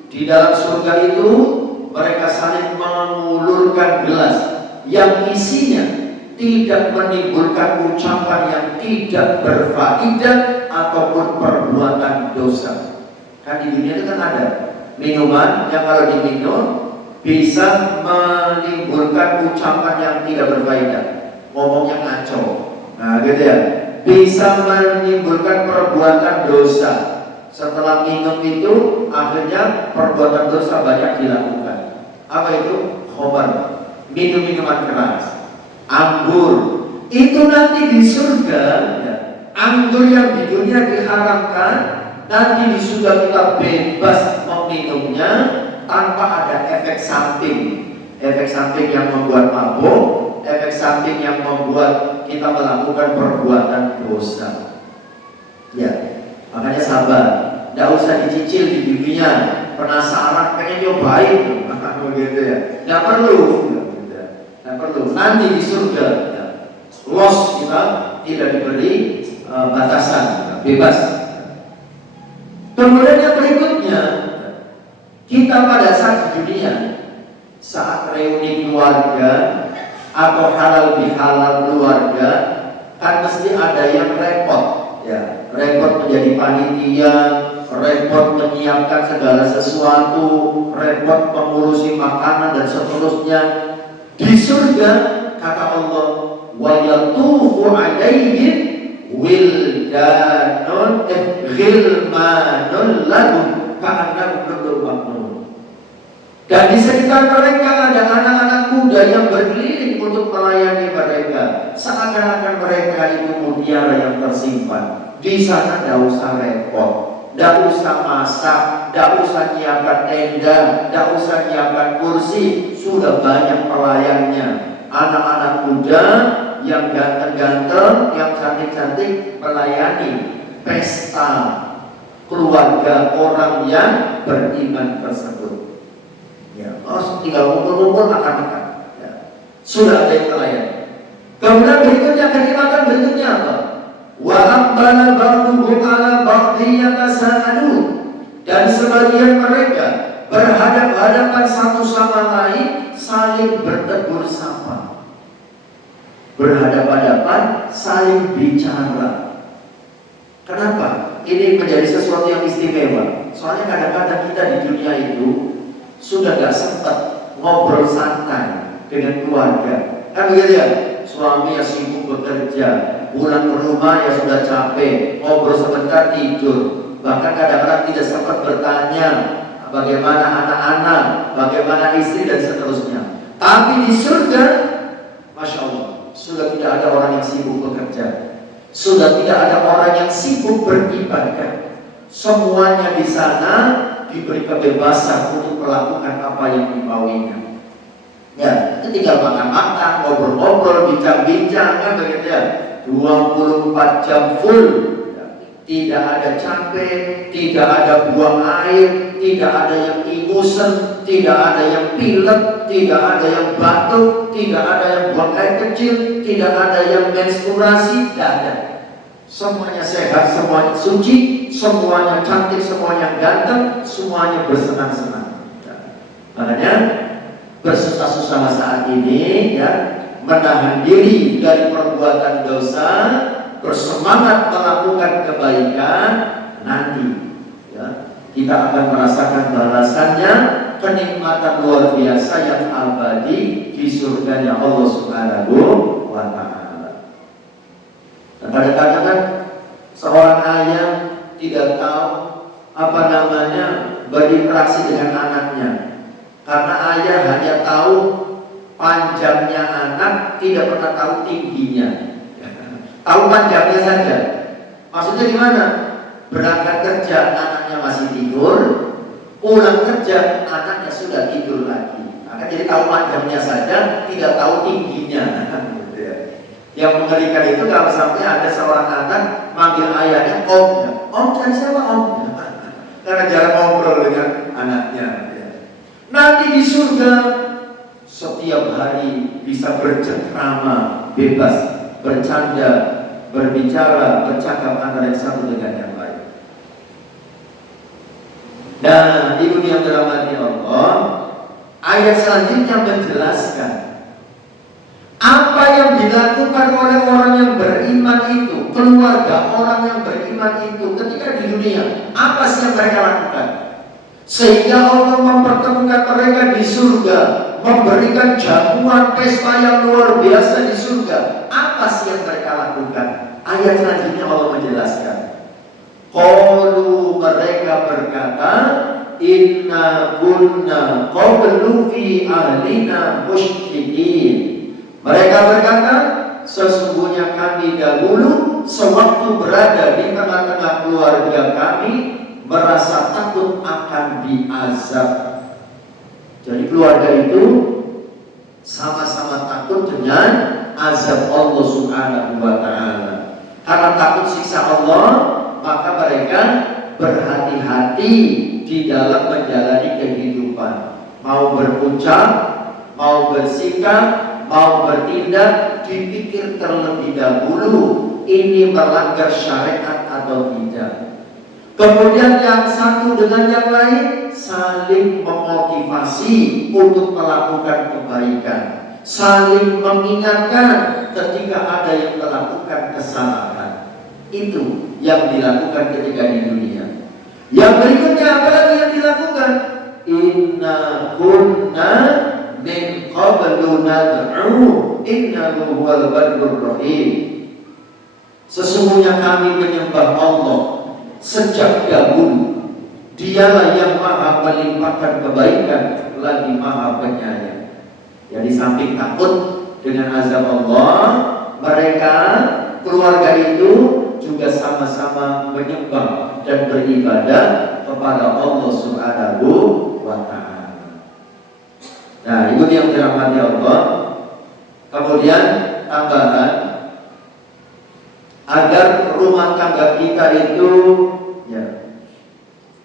Di dalam surga itu mereka saling mengulurkan gelas yang isinya tidak menimbulkan ucapan yang tidak berfaedah ataupun perbuatan dosa. Kan di dunia itu kan ada minuman yang kalau diminum bisa menimbulkan ucapan yang tidak berfaedah, ngomongnya ngaco, nah gitu ya, bisa menimbulkan perbuatan dosa. Setelah minum itu akhirnya perbuatan dosa banyak dilakukan. Apa itu? Khamar, minum minuman keras, anggur. Itu nanti di surga, anggur yang di dunia diharamkan, nanti di surga kita bebas meminumnya tanpa ada efek samping. Efek samping yang membuat mabuk, efek samping yang membuat kita melakukan perbuatan dosa. Ya, makanya sabar, tidak usah dicicil di dunia. Penasaran, pengen nyobain, begitu ya. Tidak perlu. Nanti di surga, los kita tidak diberi batasan, bebas. Kemudian yang berikutnya, kita pada saat di dunia, saat reuni keluarga atau halal bihalal keluarga, kan mesti ada yang repot, ya, repot menjadi panitia, repot menyiapkan segala sesuatu, repot mengurusi makanan dan seterusnya. Di surga kata Allah, wa yatufu alaihim wildanun ghilmanun lahum ka'annahum lu'lu'un maknun. Dan di sekitar mereka ada anak-anak muda muda yang berkeliling untuk melayani mereka. Seakan-akan mereka itu mutiara yang tersimpan. Di sana tidak usah repot, tidak usah masak, tidak usah nyiapkan tenda, tidak usah nyiapkan kursi. Sudah banyak pelayannya. Anak-anak muda yang ganteng-ganteng, yang cantik-cantik melayani pesta keluarga orang yang beriman tersebut. Ya, tinggal kumpul-kumpul makan-makan. Ya. Sudah ada yang melayani. Kemudian berikutnya kenikmatan bentuknya apa? Wa aqbala ba'duhum 'ala ba'dhin yatasaalun. Dan sebagian mereka berhadap-hadapan satu sama lain saling bertegur sapa. Berhadap-hadapan saling bicara. Kenapa? Ini menjadi sesuatu yang istimewa. Soalnya kadang-kadang kita di dunia itu sudah gak sempat ngobrol santai dengan keluarga. Kan begitu ya? Suami yang sibuk bekerja, pulang ke rumah ya sudah capek, ngobrol sebentar tidur. Bahkan kadang-kadang tidak sempat bertanya bagaimana anak-anak, bagaimana istri dan seterusnya. Tapi di surga, Masya Allah, sudah tidak ada orang yang sibuk bekerja, sudah tidak ada orang yang sibuk beribadah. Semuanya di sana diberi kebebasan untuk melakukan apa yang dimauinya. Ya, itu tinggal makan-makan, ngobrol-ngobrol, bincang-bincang, kan begitu ya. 24 jam full. Tidak ada capek, tidak ada buang air, tidak ada yang ingusan, tidak ada yang pilek, tidak ada yang batuk, tidak ada yang buang air kecil, tidak ada yang menstruasi, tidak ada. Semuanya sehat, semuanya suci, semuanya cantik, semuanya ganteng, semuanya bersenang-senang. Makanya bersusah-susah saat ini ya, menahan diri dari perbuatan dosa, bersemangat melakukan kebaikan, nanti ya, kita akan merasakan balasannya, kenikmatan luar biasa yang abadi di surganya Allah Subhanahu wa Ta'ala. Dan kadang-kadang kan seorang ayah tidak tahu apa namanya berinteraksi dengan anaknya, karena ayah hanya tahu panjangnya anak, tidak pernah tahu tingginya. Tahu panjangnya saja. Maksudnya gimana? Berangkat kerja anaknya masih tidur, pulang kerja anaknya sudah tidur lagi. Maka jadi tahu panjangnya saja, tidak tahu tingginya. Yang mengerikan itu kalau sampai ada seorang anak manggil ayahnya om. Om cari siapa om? Karena jarang ngobrol dengan anaknya. Nanti di surga setiap hari bisa bercengkrama, bebas, bercanda, berbicara, bercakap antara yang satu dengan yang lain. Dan ibu yang dirahmati Allah, ayat selanjutnya menjelaskan apa yang dilakukan oleh orang yang beriman itu, keluarga orang yang beriman itu ketika di dunia. Apa sih yang mereka lakukan? Sehingga Allah mempertemukan mereka di surga, memberikan jamuan pesta yang luar biasa di surga. Apa sih yang mereka lakukan? Ayat selanjutnya Allah menjelaskan. Qalu, mereka berkata, inna kunna qablu fi ahlina musyrikin. Mereka berkata, sesungguhnya kami dahulu sewaktu berada di tengah-tengah keluarga kami merasa takut akan diazab. Jadi keluarga itu sama-sama takut dengan azab Allah Subhanahu wa Ta'ala. Karena takut siksa Allah, maka mereka berhati-hati di dalam menjalani kehidupan. Mau berucap, mau bersikap, mau bertindak, dipikir terlebih dahulu ini melanggar syariat atau tidak. Kemudian yang satu dengan yang lain saling memotivasi untuk melakukan kebaikan, saling mengingatkan ketika ada yang melakukan kesalahan. Itu yang dilakukan ketika di dunia. Yang berikutnya apa lagi yang dilakukan? Inna kunna min qablu nad'u innahu huwal barrur rahim. Sesungguhnya kami menyembah Allah sejak dahulu. Dialah yang maha melimpahkan kebaikan lagi maha penyayang. Ya, di samping takut dengan azab Allah, mereka keluarga itu juga sama-sama menyembah dan beribadah kepada Allah Subhanahu wa Ta'ala. Nah, itu yang dirahmati Allah. Kemudian tambahan, agar rumah tangga kita itu ya,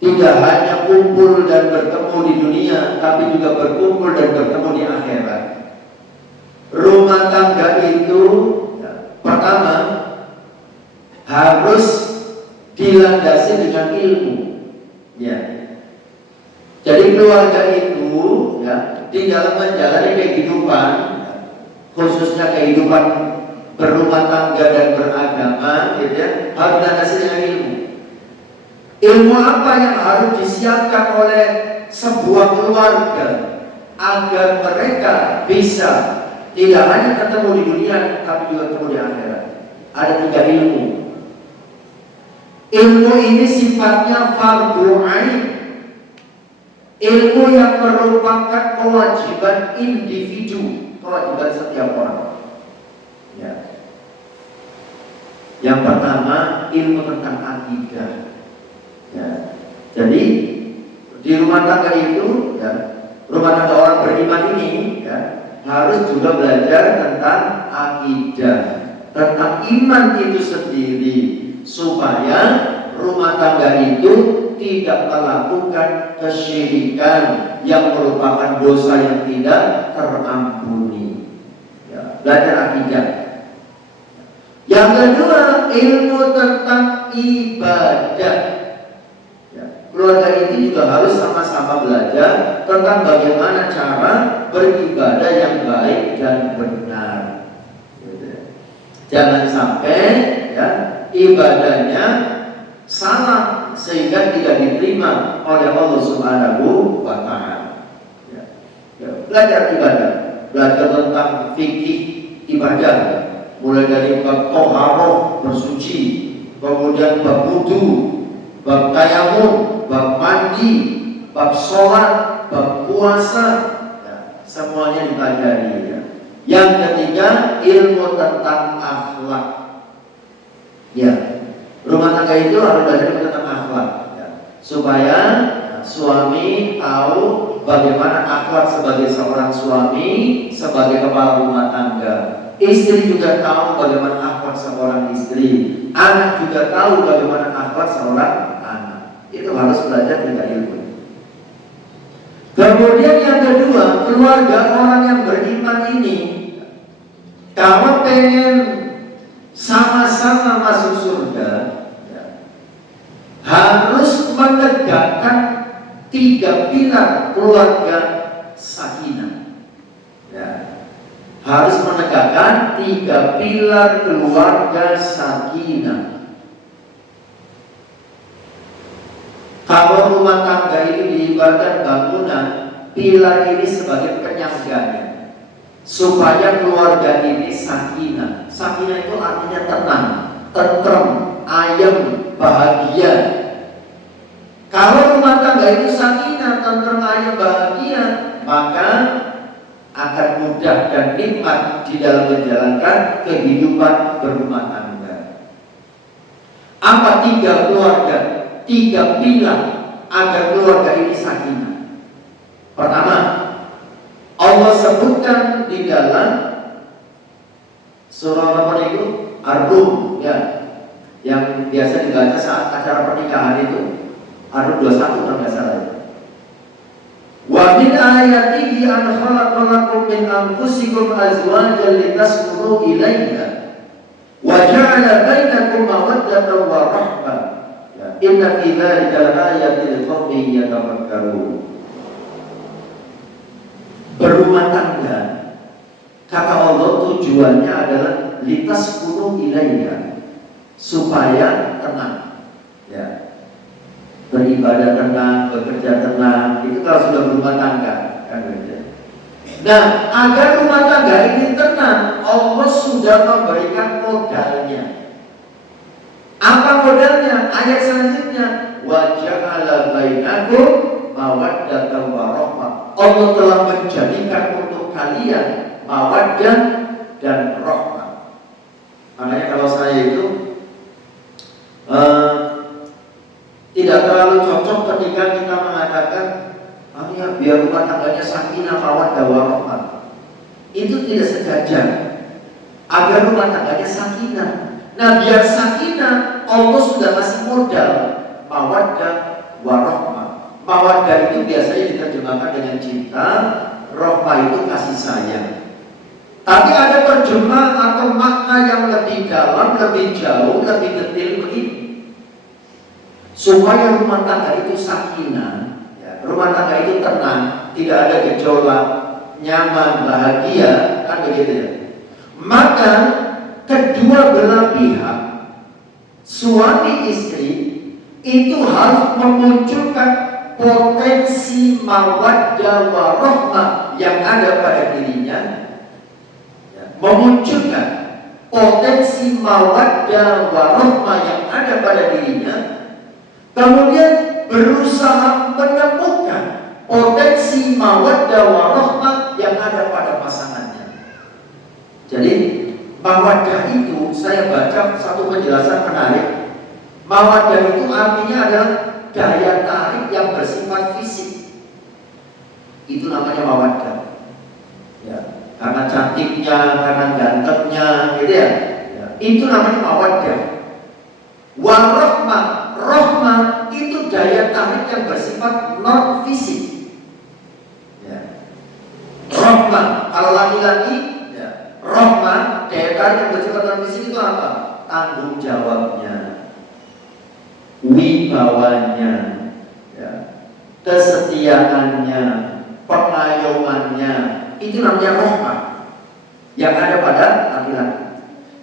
tidak hanya kumpul dan bertemu di dunia, tapi juga berkumpul dan bertemu di akhirat. Rumah tangga itu ya, pertama harus dilandasi dengan ilmu. Ya. Jadi keluarga itu ya, di dalam menjalani kehidupan, khususnya kehidupan berumah tangga dan beragama, gitu ya, harus dilandasi dengan ilmu. Ilmu apa yang harus disiapkan oleh sebuah keluarga agar mereka bisa tidak hanya ketemu di dunia, tapi juga ketemu di akhirat? Ada 3 ilmu. Ilmu ini sifatnya fardhu ain. Ilmu yang merupakan kewajiban individu, kewajiban setiap orang. Ya. Yang pertama, ilmu tentang akidah. Ya. Jadi di rumah tangga itu, ya, rumah tangga orang beriman ini, ya, harus juga belajar tentang akidah, tentang iman itu sendiri, supaya rumah tangga itu tidak melakukan kesyirikan yang merupakan dosa yang tidak terampuni. Ya, belajar akidah. Yang kedua, ilmu tentang ibadah. Keluarga ini juga harus sama-sama belajar tentang bagaimana cara beribadah yang baik dan benar. Jangan sampai ya, ibadahnya salah sehingga tidak diterima oleh Allah Subhanahu wa Ta'ala. Belajar ibadah, belajar tentang fikih ibadah, mulai dari bab thaharah bersuci, kemudian bab wudu, bab tayamum, bab mandi, bab sholat, bab puasa, ya, semuanya dipelajari. Ya. Yang ketiga, ilmu tentang akhlak. Ya, rumah tangga itu harus belajar tentang akhlak, ya, supaya suami tahu bagaimana akhlak sebagai seorang suami, sebagai kepala rumah tangga. Istri juga tahu bagaimana akhlak seorang istri. Anak juga tahu bagaimana akhlak seorang anak. Itu harus belajar dengan ilmu. Kemudian yang kedua, keluarga orang yang beriman ini, kalau pengen sama-sama masuk surga, ya, harus menegakkan 3 pilar keluarga sakinah. Ya. Harus menegakkan 3 pilar keluarga sakinah. Kalau rumah tangga itu diibaratkan bangunan, pilar ini sebagai penyangganya, supaya keluarga ini sakinah. Sakinah itu artinya tenang, tentrem, ayem, bahagia. Kalau rumah tangga itu sakinah, tentrem, ayem, bahagia, maka akan mudah dan nikmat di dalam menjalankan kehidupan berumah tangga. Apa 3 keluarga, 3 pilar agar keluarga ini sakinah? Pertama, Allah sebutkan di dalam surah apa itu? Ar-Rum, ya, yang biasa dibaca saat acara pernikahan itu. Ar-Rum 21 kalau nggak salah. Wa min ayatihi an khalaqalakum min anfusikum azwajan litaskunu ilaiha wa ja'ala bainakum mawaddatan wa rahmah. Inna fi dzalika laayatin liqaumin yatafakkarun. Berumah tangga, kata Allah, tujuannya adalah litaskunu ilaiha, supaya tenang, ya, beribadah tenang, bekerja tenang. Itu kalau sudah berumah tangga, kan begitu. Nah, agar rumah tangga ini tenang, Allah sudah memberikan modalnya. Apa modalnya? Ayat selanjutnya, wa ja'ala bainakum mawaddatan wa rahmah. Allah telah menjadikan untuk kalian mawaddah dan rahmah. Makanya kalau saya itu tidak terlalu cocok ketika kita mengatakan ya biar rumah tangganya sakinah mawaddah warahmah. Itu tidak sejajar. Agar rumah tangganya sakinah. Nah, biar sakinah, Allah sudah kasih modal mawaddah warahmah. Mawaddah itu biasanya diterjemahkan dengan cinta, rahmah itu kasih sayang. Tapi ada terjemah atau makna yang lebih dalam, lebih jauh, lebih detail begini. Supaya rumah tangga itu sakinah, ya, rumah tangga itu tenang, tidak ada gejolak, nyaman, bahagia, kan begitu ya. Maka kedua belah pihak, suami istri itu harus memunculkan potensi mawaddah warahmah yang ada pada dirinya, ya, memunculkan potensi mawaddah warahmah yang ada pada dirinya, kemudian berusaha menemukan potensi mawaddah warahmah yang ada pada pasangannya. Jadi mawaddah itu, saya baca satu penjelasan menarik. Mawaddah itu artinya adalah daya tarik yang bersifat fisik. Itu namanya mawaddah. Ya, karena cantiknya, karena gantengnya, gitu ya. Ya, itu namanya mawaddah. Warahmah, rahmah itu daya tarik yang bersifat non fisik. Ya. Rahmah kalau laki-laki, ya. Rahmah daya tarik yang bersifat non fisik itu apa? Tanggung jawabnya, wibawanya, ya. Kesetiaannya, pengayomannya, itu namanya rahmah yang ada pada laki-laki.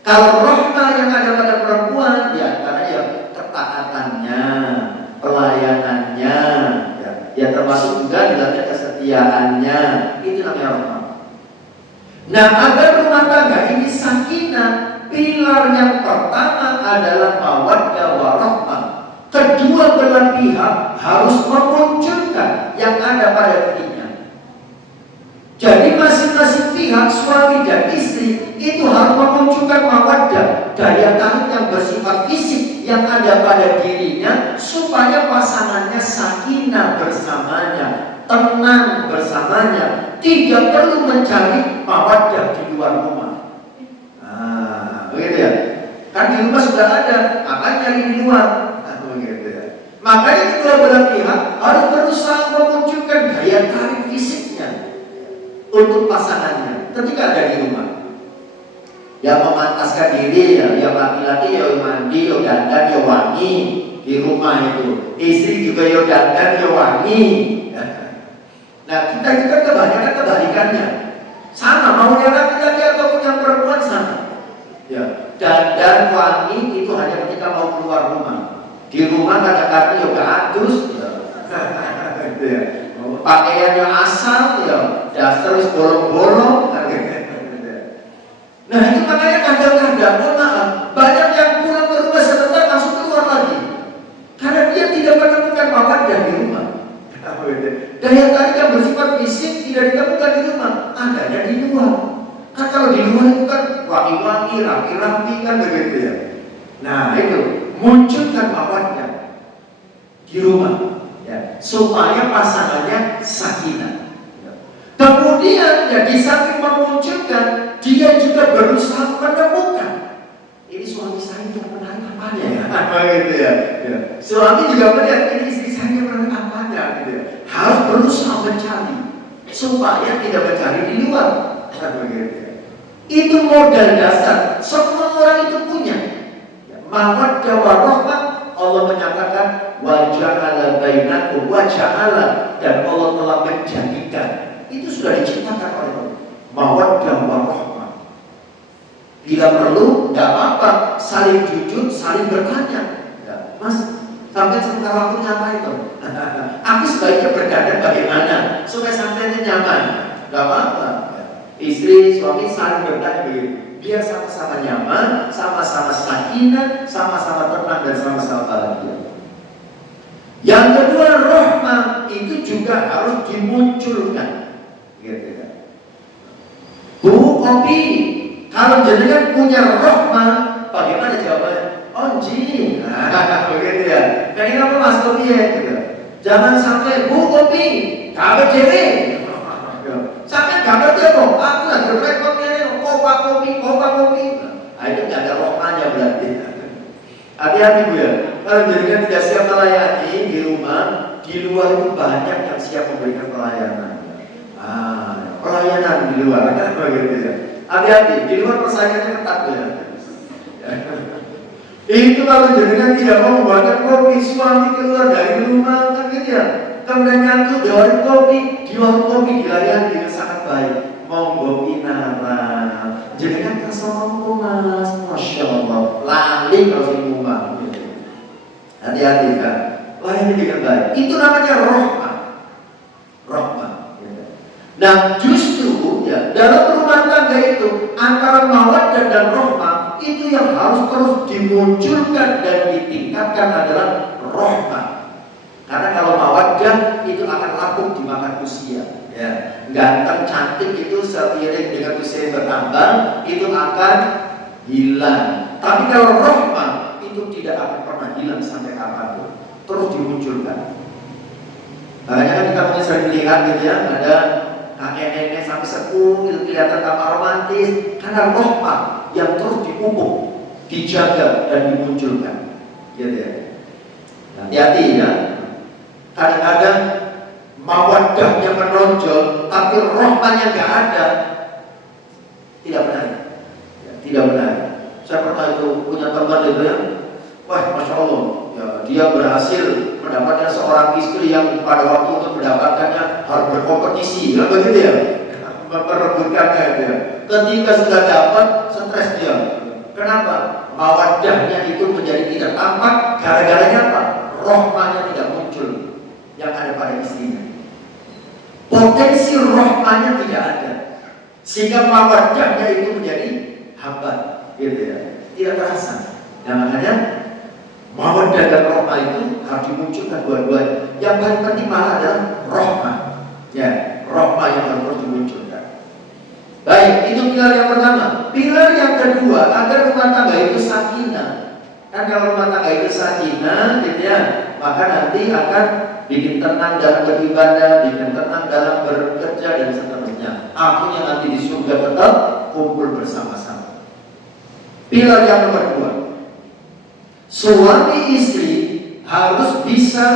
Kalau rahmah yang ada pada perempuan, ya karena ya ketaatannya, pelayanannya, ya termasuk juga dalamnya kesetiaannya, itu namanya rahmah. Nah, agar rumah tangga ini sakinah, pilar yang pertama adalah mawaddah warahmah. Kedua belah pihak harus memunculkan yang ada pada dirinya. Jadi masing-masing pihak, suami dan istri, itu harus memunculkan mawaddah, daya tarik yang bersifat fisik yang ada pada dirinya, supaya pasangannya sakinah bersamanya, tenang bersamanya, tidak perlu mencari mawaddah di luar rumah. Nah, begitu ya. Kan di rumah sudah ada, apa cari di luar? Nah, begitu ya. Makanya kedua belah pihak harus berusaha memunculkan daya tarik fisiknya untuk pasangannya ketika ada di rumah. Ya memantaskan diri, ya laki-laki ya mandi, ya dandan, ya wangi di rumah itu. Istri juga ya dandan, ya wangi. Nah, kita juga kebanyakan kebalikannya. Sama, maunya laki-laki ataupun yang perempuan sama. Ya, dandan wangi itu hanya ketika mau keluar rumah. Di rumah kadang-kadang ya keadus, ya. Pakaiannya asal, ya dasar terus bolong-bolong. Nah, itu makanya kadang-kadang, maaf, banyak yang pulang ke rumah sebentar langsung keluar lagi, karena dia tidak menemukan mawaddah di rumah. Daya tarik yang bersifat fisik tidak ditemukan di rumah, adanya di luar. Kan kalau di luar itu kan wangi-wangi, rapi-rapi, kan begitu ya. Nah, itu munculkan mawaddah di rumah, ya, supaya pasangannya sakinah. Kemudian ya di samping memunculkan, dia juga berusaha menemukan, ini suami saya yang menarik apanya ya, gitu ya. Ya. Suami juga melihat ini istri saya yang menarik apanya, gitu ya. Harus berusaha mencari supaya tidak mencari di luar, begitu ya. Itu modal dasar, semua orang itu punya. Mawaddah warahmah, Allah menyatakan wa ja'ala bainakum wa ja'ala, dan Allah telah menjadikan. Itu sudah diciptakan oleh Allah. Mawaddah warahmah. Bila perlu, tidak apa-apa, saling jujur, saling bertanya. Ya, Mas, sampai sebentar waktu apa itu? Aku sebaiknya berdandan bagaimana supaya sampai nyaman. Tidak apa-apa. Istri, suami saling bertanya begitu. Biar sama-sama nyaman, sama-sama sakinah, sama-sama tenang dan sama-sama bahagia. Yang kedua, rahmah itu juga harus dimunculkan. Gitu ya. Bu, kopi. Kalau jenengan punya rahmah, bagaimana jawabannya? Oh, jin. Nah, begitu ya. Pengen apa mas kopi ya? Gitu. Jangan sampai bu kopi, kamu dewe. Sampai gak ngerti kok. Aku lagi repot ini, kopa kopi. Nah, itu nggak ada rahmahnya berarti. Hati-hati bu ya. Kalau jenengan tidak siap melayani di rumah, di luar itu banyak yang siap memberikan pelayanan. Pelayanan di luar kan begitu ya. Hati-hati, di luar persaingannya ketat ya. Itu kalau jenengan tidak mau membuatkan kopi, suami keluar dari rumah kan gitu ya. Kemudian nyatu di warung kopi, di warung kopi dilayani dengan sangat baik. Monggo pinara, jenengan kesomongku mas, masya Allah. Lali kalau si rumah. Hati-hati kan, layani dengan baik. Itu namanya rahmah. Nah justru ya dalam rumah tangga itu antara mawaddah dan rahmah itu yang harus terus dimunculkan dan ditingkatkan adalah rahmah. Karena kalau mawaddah itu akan lapuk dimakan usia. Ya, ganteng cantik itu seiring dengan usia yang bertambah itu akan hilang. Tapi kalau rahmah itu tidak akan pernah hilang sampai kapanpun, terus dimunculkan. Makanya kan kita mungkin sering lihat gitu ya, ada kakek nenek sampai sepuh itu kelihatan tambah romantis karena rahmah yang terus dipupuk, dijaga dan dimunculkan, gitu ya. Hati-hati ya. Kadang-kadang mawaddahnya menonjol, tapi rahmahnya nggak ada, tidak benar. Ya, tidak benar. Saya pernah itu punya teman itu ya, wah masya Allah, ya, dia berhasil mendapatkan seorang istri yang pada waktu itu mendapatkannya harus berkompetisi, kan begitu ya, memperebutkannya dia. Ketika sudah dapat, stres dia. Kenapa? Mawaddahnya itu menjadi tidak tampak, gara-garanya apa? Rahmahnya tidak muncul yang ada pada istrinya. Potensi rahmahnya tidak ada, sehingga mawaddahnya itu menjadi hambat, gitu ya, tidak terasa. Nah makanya mawaddah dan rahmah itu harus dimunculkan dua-duanya. Yang paling penting malah adalah rahmah, ya, rahmah yang harus dimunculkan. Baik, itu pilar yang pertama. Pilar yang kedua, agar rumah tangga itu sakinah. Kan kalau rumah tangga itu sakinah, gitu ya, maka nanti akan bikin tenang dalam beribadah, bikin tenang dalam bekerja dan seterusnya. Akhirnya nanti di surga tetap kumpul bersama-sama. Pilar yang nomor dua, suami istri harus bisa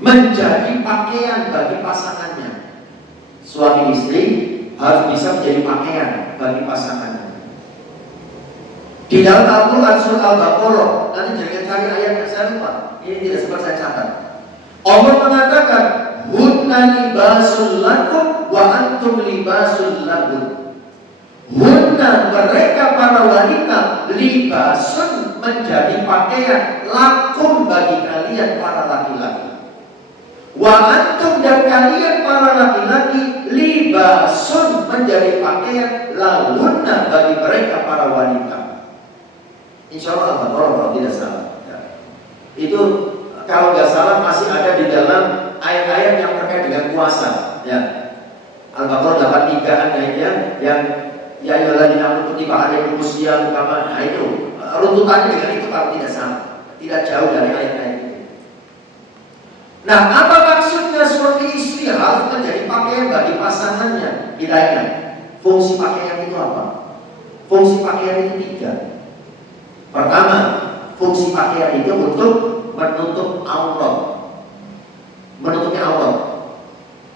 menjadi pakaian bagi pasangannya. Suami istri harus bisa menjadi pakaian bagi pasangannya. Di dalam Al-Quran surah Al-Baqarah, nanti jangan cari ayat yang saya lupa, ini tidak sempat saya catat. Allah mengatakan, hunna libasul lakum wa antum libasul lahun. Hunna, mereka para wanita, libasun, menjadi pakaian, lakum, bagi kalian para laki-laki. Wa antum, dan kalian para laki-laki, libasun, menjadi pakaian, lahunna, bagi mereka para wanita. Insya Allah Al-Baqarah kalau tidak salah ya. Itu kalau nggak salah masih ada di dalam ayat-ayat yang terkait dengan puasa ya. Al-Baqarah 83 ada yang ya ayyuhalladzina amanu kutiba alaikumus syiyam kama, nah itu runtutannya dengan itu kalau tidak salah, tidak jauh dari ayat-ayat itu. Nah, apa maksudnya suami istri harus menjadi pakaian bagi pasangannya? Kita ingat, fungsi pakaian itu apa? Fungsi pakaian itu tiga. Pertama, fungsi pakaian itu untuk menutup aurat, menutupi aurat.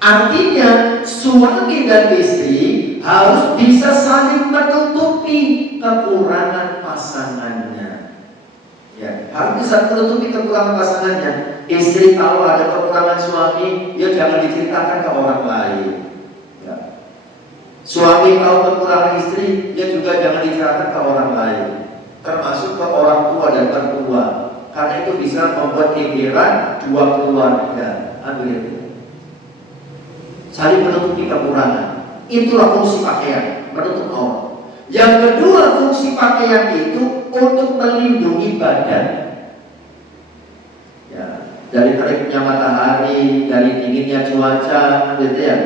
Artinya suami dan istri harus bisa saling menutupi kekurangan pasangannya. Ya, harus bisa menutupi kekurangan pasangannya. Istri kalau ada kekurangan suami, ya jangan diceritakan ke orang lain. Ya. Suami kalau kekurangan istri, ya juga jangan diceritakan ke orang lain, termasuk ke orang tua dan mertua, karena itu bisa membuat gegeran dua keluarga. Ambil, saling menutupi kekurangan. Itulah fungsi pakaian, menutup aurat. Yang kedua, fungsi pakaian itu untuk melindungi badan. Ya, dari teriknya matahari, dari dinginnya cuaca, gitu ya.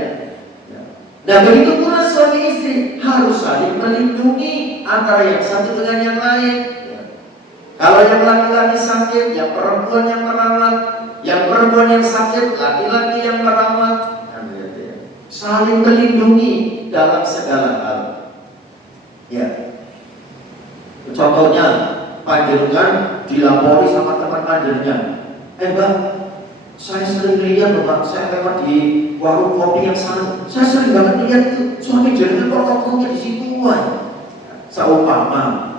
Ya. Nah begitu pula suami istri harus saling melindungi antara yang satu dengan yang lain. Kalau yang laki-laki sakit, yang perempuan yang merawat. Yang perempuan yang sakit, laki-laki yang merawat. Saling melindungi dalam segala hal. Ya. Contohnya, panjenengan dilapori sama teman panjenengan. Bang, saya sering lihat Bapak, saya lewat di warung kopi yang sana. Saya sering banget lihat itu suami jenengan protokol di situ, seumpama.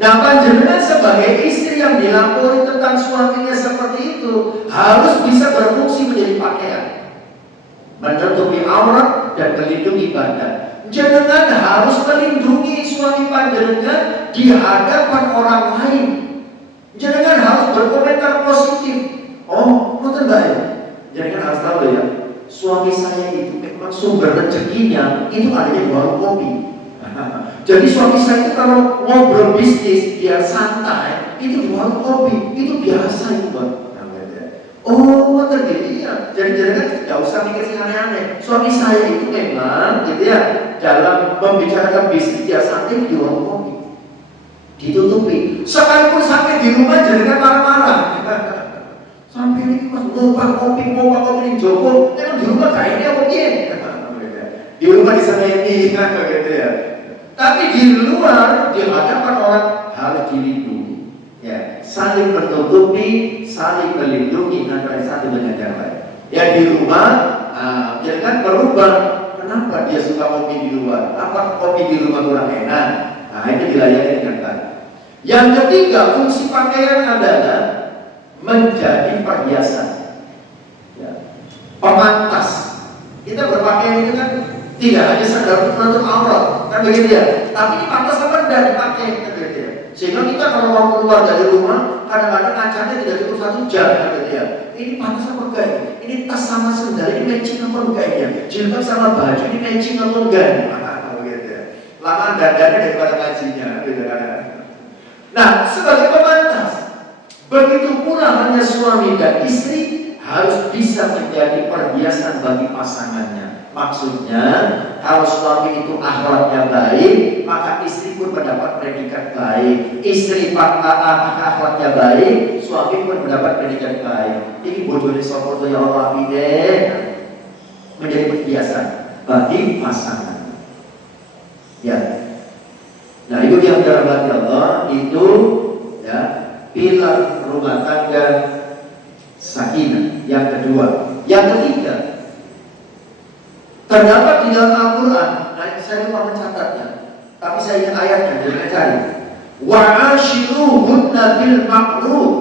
Nah, panjenengan sebagai istri yang dilapori tentang suaminya seperti itu harus bisa berfungsi menjadi pakaian, menutupi aurat dan melindungi badan. Jenengan harus melindungi suami panjenengan di hadapan orang lain. Jenengan harus berkomentar positif. Oh, betul enggak ya? Jenengan harus tahu ya, suami saya itu memang sumber rezekinya itu adanya di warung kopi. Jadi suami saya itu kalau ngobrol bisnis biar santai itu di warung kopi, itu biasa itu Bang. Oh, betul ya. Jadi jangan tidak usah mikir yang aneh-aneh. Suami saya itu memang gitu ya, dalam membicarakan bisnis biar santai di warung kopi. Ditutupi. Sekalipun sampai di rumah jangan marah-marah. Sampai ini mas ngopak kopi di Joko, emang di rumah gak ini apa dia? Di rumah diseneni kan begitu ya. Tapi di luar di hadapan orang harus dilindungi. Ya, saling menutupi, saling melindungi antara satu dengan yang lain. Ya di rumah, jangan berubah. Kenapa dia suka kopi di luar? Apa kopi di rumah kurang enak? Nah itu dilayani dengan baik. Yang ketiga, fungsi pakaian adalah menjadi perhiasan, ya, pemantas. Kita berpakaian itu kan tidak hanya sekedar untuk menutup aurat, kan begitu ya. Tapi ini pantas apa tidak dipakai, kan begitu ya. Sehingga kita kalau mau keluar dari rumah, kadang-kadang kacanya tidak cukup 1 jam, kan begitu ya. Ini pantas apa enggak? Ini tas sama sendal ini matching apa enggak ya? Jilbab sama baju ini matching apa enggak? Nah, begitu ya. Lama dadanya daripada ngajinya, gitu kan. Nah, sebagai pemantas. Begitu pula hanya suami dan istri harus bisa menjadi perhiasan bagi pasangannya. Maksudnya, kalau suami itu akhlaknya baik, maka istri pun mendapat predikat baik. Istri akhlaknya baik, suami pun mendapat predikat baik. Ini bojone sapa ya Allah menjadi perhiasan bagi pasangan. Ya. Nah, itu yang dirahmati Allah itu ya. Pilar rumah tangga sakinah. Yang kedua, yang ketiga terdapat di dalam Al-Quran. Nah, saya lupa mencatatnya, tapi saya ingat ayatnya, jangan cari. Wa'ashiruhunna bil ma'ruf.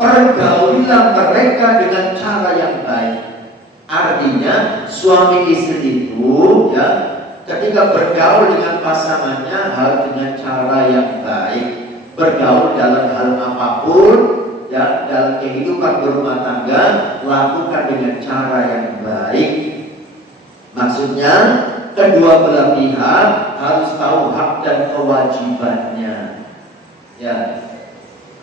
Pergaulilah mereka dengan cara yang baik. Artinya suami istri itu ya, ketika bergaul dengan pasangannya harus dengan cara yang baik. Bergaul dalam hal apapun ya, dalam kehidupan berumah tangga lakukan dengan cara yang baik. Maksudnya kedua belah pihak harus tahu hak dan kewajibannya. Ya,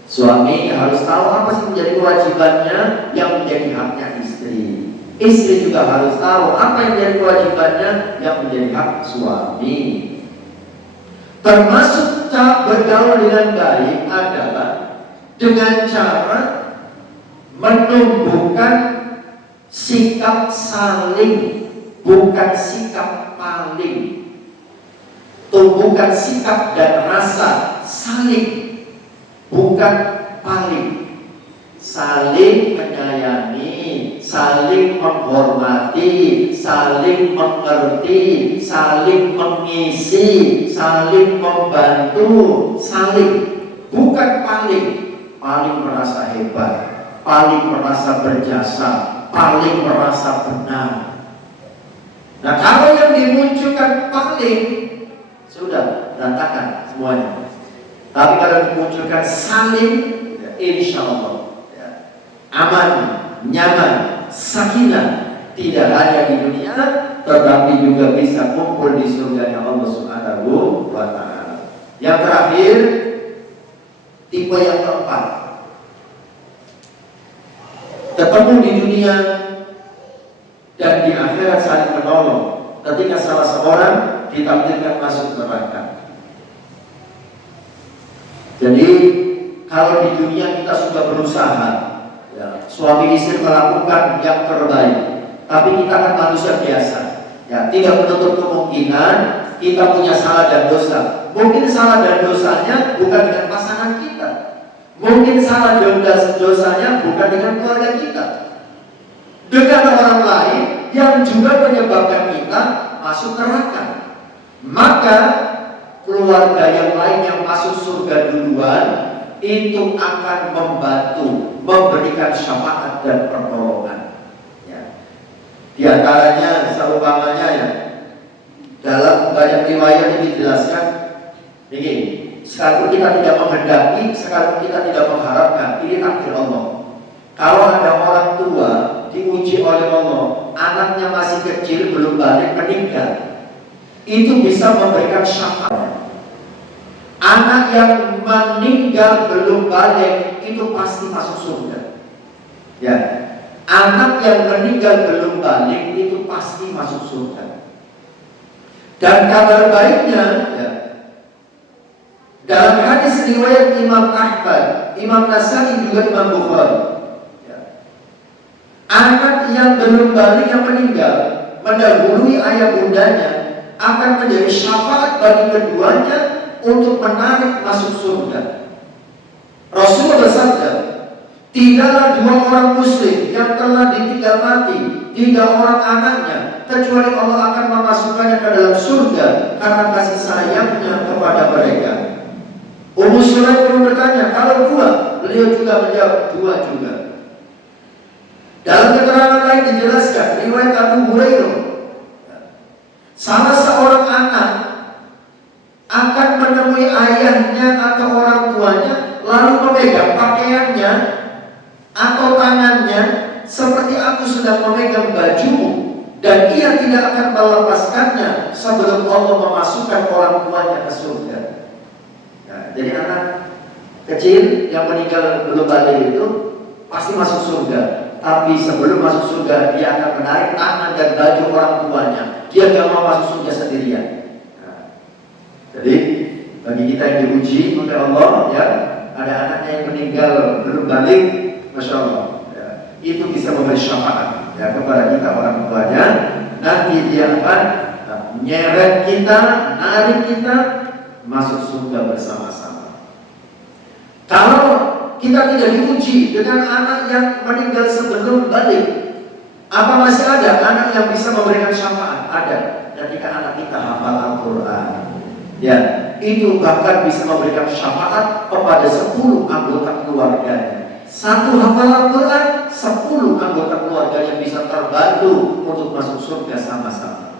suami harus tahu apa sih menjadi kewajibannya, yang menjadi haknya istri. Istri juga harus tahu apa yang menjadi kewajibannya, yang menjadi hak suami. Termasuk bergaul dengan baik adalah dengan cara menumbuhkan sikap saling, bukan sikap paling. Tumbuhkan sikap dan rasa saling, bukan paling. Saling menyayangi, saling menghormati, saling mengerti, saling mengisi, saling membantu, saling, bukan paling. Paling merasa hebat, paling merasa berjasa, paling merasa benar. Nah, kalau yang dimunculkan paling, sudah berantakan semuanya. Tapi kalau dimunculkan saling, ya, insya Allah ya, aman, nyaman, sakinah, tidak hanya di dunia, tetapi juga bisa kumpul di surga Allah Subhanahu wa Ta'ala. Yang terakhir, tipe yang keempat, ketemu di dunia dan di akhirat saling menolong. ketika salah seorang ditakdirkan masuk neraka. Jadi kalau di dunia kita sudah berusaha, ya, suami istri melakukan yang terbaik, tapi kita kan manusia biasa, ya, tidak menutup kemungkinan kita punya salah dan dosa. Mungkin salah dan dosanya bukan dengan pasangan kita, mungkin salah dan dosanya bukan dengan keluarga kita, dengan orang lain yang juga menyebabkan kita masuk neraka. Maka keluarga yang lain yang masuk surga duluan itu akan membantu, memberikan syafaat dan pertolongan. Ya. Di antaranya, seumpamanya ya, dalam banyak riwayat ini dijelaskan, ini sekalipun kita tidak menghendaki, sekalipun kita tidak mengharapkan, ini takdir Allah. Kalau ada orang tua diuji oleh Allah, anaknya masih kecil, belum balik, meninggal, itu bisa memberikan syafaat. Anak yang meninggal belum balik itu pasti masuk surga. Ya, anak yang meninggal belum balik itu pasti masuk surga. Dan kabar baiknya, ya, dalam hadis riwayat Imam Ahmad, Imam Nasai juga Imam Bukhari, ya, anak yang belum balik yang meninggal mendahului ayah bundanya akan menjadi syafaat bagi keduanya untuk menarik masuk surga. Rasulullah bersabda, tidaklah dua orang muslim yang telah ditinggal mati, 3 orang anaknya, kecuali Allah akan memasukkannya ke dalam surga karena kasih sayangnya kepada mereka. Ummu Sulaim pun bertanya, kalau 2? Beliau juga menjawab, 2 juga. Dalam keterangan lain dijelaskan, riwayat Abu Hurairah, salah seorang anak akan menemui ayahnya atau orang tuanya, lalu memegang pakaiannya atau tangannya seperti aku sedang memegang bajumu, dan ia tidak akan melepaskannya sebelum Allah memasukkan orang tuanya ke surga. Nah, jadi anak kecil yang meninggal belum balik itu pasti masuk surga, tapi sebelum masuk surga dia akan menarik tangan dan baju orang tuanya. Dia gak mau masuk surga sendirian. Nah, jadi bagi kita yang diuji oleh Allah, ya, ada anaknya yang meninggal belum balik, masya Allah, ya, itu bisa memberi syafaat, ya, kepada kita orang tuanya. Nanti dia akan nyeret kita, narik kita masuk surga bersama-sama. Kalau kita tidak diuji dengan anak yang meninggal sebelum balik, apa masih ada anak yang bisa memberikan syafaat? Ada. Ketika anak kita hafal Al-Quran, ya, itu bahkan bisa memberikan syafaat kepada 10 anggota keluarganya. 1 hafal Al-Quran, 10 anggota keluarganya bisa terbantu untuk masuk surga sama-sama.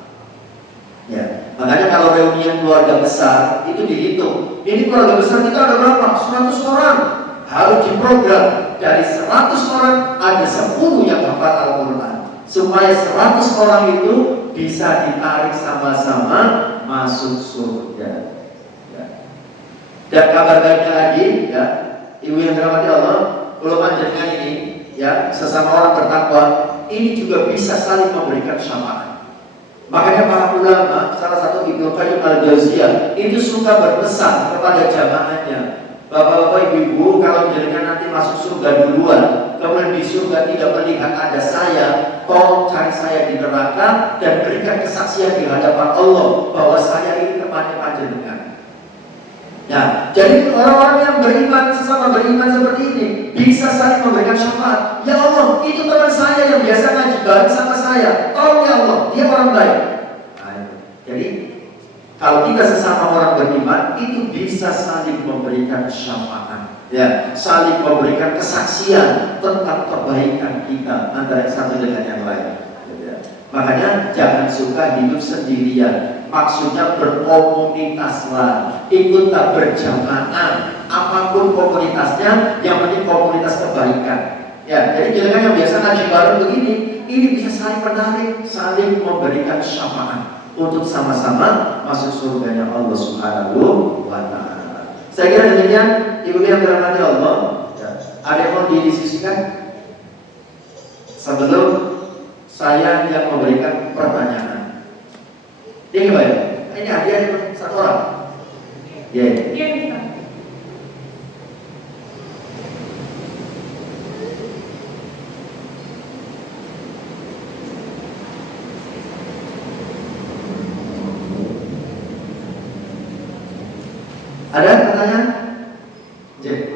Ya, makanya kalau reunian keluarga besar itu dihitung. Ini keluarga besar kita ada berapa? 100 orang. Harus diprogram dari 100 orang ada 10 yang hafal Al-Quran, supaya 100 orang itu bisa ditarik sama-sama masuk surga. Ya. Dan kabar baiknya lagi, ya, ibu yang dirahmati Allah, kalau panjenengan ini, ya, sesama orang bertakwa, ini juga bisa saling memberikan syafaat. Makanya para ulama, salah satu Ibnu Qayyim Al-Jauziyah itu suka berpesan kepada jamaahnya, bapak-bapak, ibu-ibu, kalau jenengan nanti masuk surga duluan, kemudian di surga tidak melihat ada saya, tolong cari saya di neraka dan berikan kesaksian di hadapan Allah bahwa saya ini temannya panjenengan. Ya, jadi orang-orang yang beriman, sesama beriman seperti ini bisa saling memberikan syafaat. Ya Allah, itu teman saya yang biasa ngaji bareng sama saya. Tolong ya Allah, dia orang baik. Nah, jadi kalau kita sesama orang beriman itu bisa saling memberikan syafaat, ya, saling memberikan kesaksian tentang kebaikan kita antara yang satu dengan yang lain. Ya. Makanya jangan suka hidup sendirian. Maksudnya berkomunitaslah, ikutlah berjamaah, apapun komunitasnya, yang penting komunitas kebaikan. Ya, jadi jangan yang biasa ngaji bareng begini, ini bisa saling menarik, saling memberikan syafaat untuk sama-sama masuk surganya Allah Subhanahu wa Ta'ala. Saya kira demikian, ibu yang dirahmati Allah. Ya. Ada yang mau didiskusikan sebelum saya yang memberikan pertanyaan? Ini gimana? Ini hadiah satu orang. Ya. Iya bisa. Ada pertanyaan? Cek,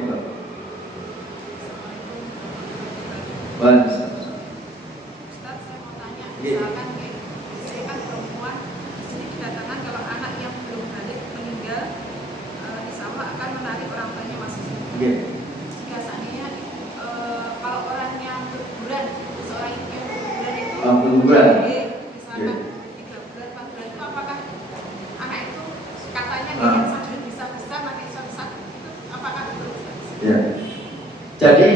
Ustaz, saya mau tanya, misalkan saya kan perempuan, sini dikatakan kalau anak yang belum balik meninggal, insya Allah akan menarik orang tuanya masuk surga. Biasanya kalau orang yang berguguran, seorang ibu yang berguguran itu, berguguran. misalkan 3 bulan, 4 bulan itu, apakah anak itu katanya yang sakit bisa besar, nanti bisa besar, itu apakah betul? Ya. Jadi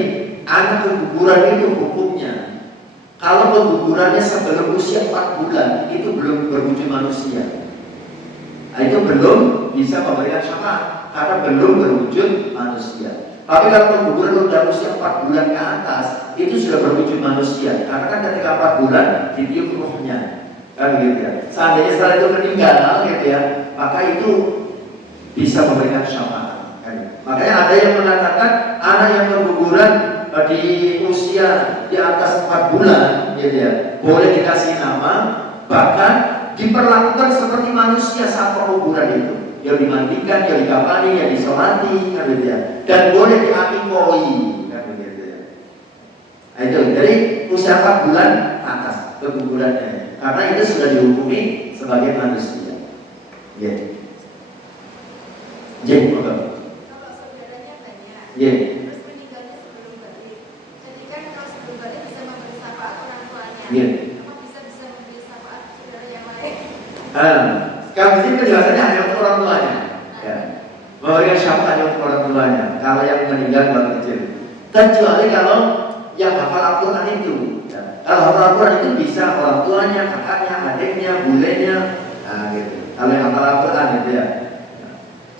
anak keguguran itu hukumnya, kalau kegugurannya sebelum usia 4 bulan itu belum berwujud manusia. Nah, itu belum bisa memberikan syafaat karena belum berwujud manusia. Tapi kalau keguguran sudah usia 4 bulan ke atas itu sudah berwujud manusia. Karena kan ketika 4 bulan ditiup ruhnya, kan gitu ya. Seandainya setelah itu meninggal, gitu ya, maka itu bisa memberikan syafaat. Makanya ada yang mengatakan anak yang keguguran di usia di atas 4 bulan, gitu ya, boleh dikasih nama, bahkan diperlakukan seperti manusia saat penguburan itu. Yang dimandikan, yang dikafani, yang disolati, kan gitu ya, dan boleh diakikoi, kan gitu ya. Nah, itu dari usia 4 bulan atas kegugurannya, karena itu sudah dihukumi sebagai manusia. Gitu. Jadi, terus meninggalnya sebelum balik. Jadi kan kalau sebelum balik bisa memberi syafaat orang tuanya. Apa bisa memberi syafaat saudara yang lain? Kalau di sini penjelasannya hanya untuk orang tuanya. Ya. Memberikan syafaat untuk orang tuanya. Kalau yang meninggal baru kecil. Kecuali kalau yang hafal Al-Quran itu. Ya. Kalau hafal Al-Quran itu bisa orang tuanya, kakaknya, adiknya, bulenya. Nah, gitu. Kalau yang hafal Al-Quran itu ya.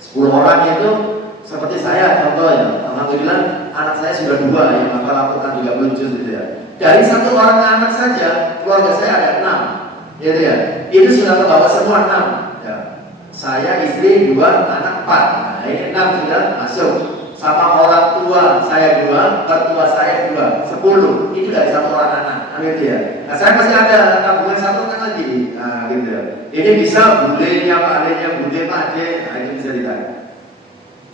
10 orang itu seperti saya contoh ya, alhamdulillah anak saya sudah 2 yang hafal Al-Quran 30 juz gitu ya. Dari 1 orang anak saja, keluarga saya ada 6, gitu ya. Itu sudah terbawa semua 6. Ya. Saya, istri 2, anak 4. Nah, ini 6 sudah masuk. Sama orang tua saya 2, mertua saya 2, 10. Itu dari 1 orang anak, gitu ya. Nah, saya masih ada tabungan 1 orang lagi, nah, gitu ya. Ini bisa budenya, pak adenya, bude, pak ade, nah itu bisa ditarik.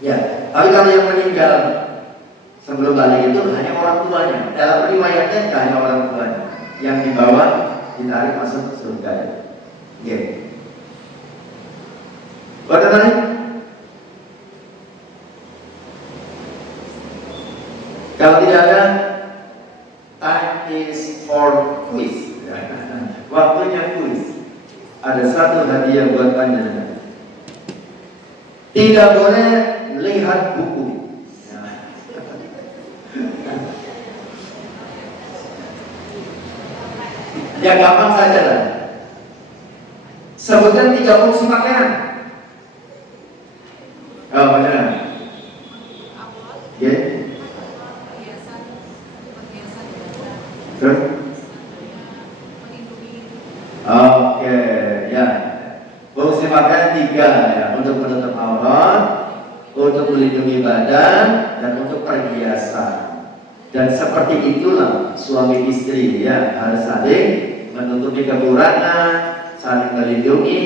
Ya, tapi kalau yang meninggal sebelum balik itu hanya orang tuanya. Dalam riwayatnya hanya orang tuanya yang dibawa ditarik masuk surga. Ya. Bagaimana? Kalau tidak ada, time is for quiz. Waktunya quiz. Ada 1 hadiah buat Anda. Tidak boleh lihat buku. Ya gampang saja lah. Sebutkan 3 fungsi pakaian. Oh, benar. Ya. Terus? Oke, ya. Fungsi pakaian 3 ya, untuk menutup aurat, untuk melindungi badan, dan untuk perhiasan. Dan seperti itulah suami istri ya, harus saling menutupi kekurangan, saling melindungi,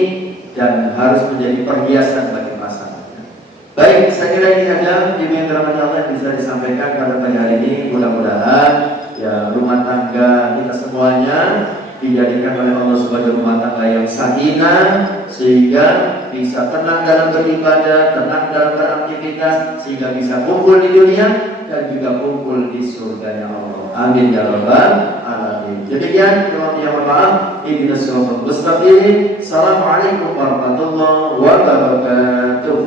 dan harus menjadi perhiasan bagi pasangan. Baik, saya kira ini saja yang dirahmati Allah yang bisa disampaikan pada pagi hari ini. Mudah-mudahan ya rumah tangga kita semuanya dijadikan oleh Allah sebagai rumah tangga yang sakinah, sehingga bisa tenang dalam beribadah, tenang dalam beraktivitas, sehingga bisa kumpul di dunia dan juga kumpul di surganya Allah. Amin ya rabbal alamin. Demikian yang maaf. Ihdinas siratal mustaqim. Assalamualaikum warahmatullahi wabarakatuh.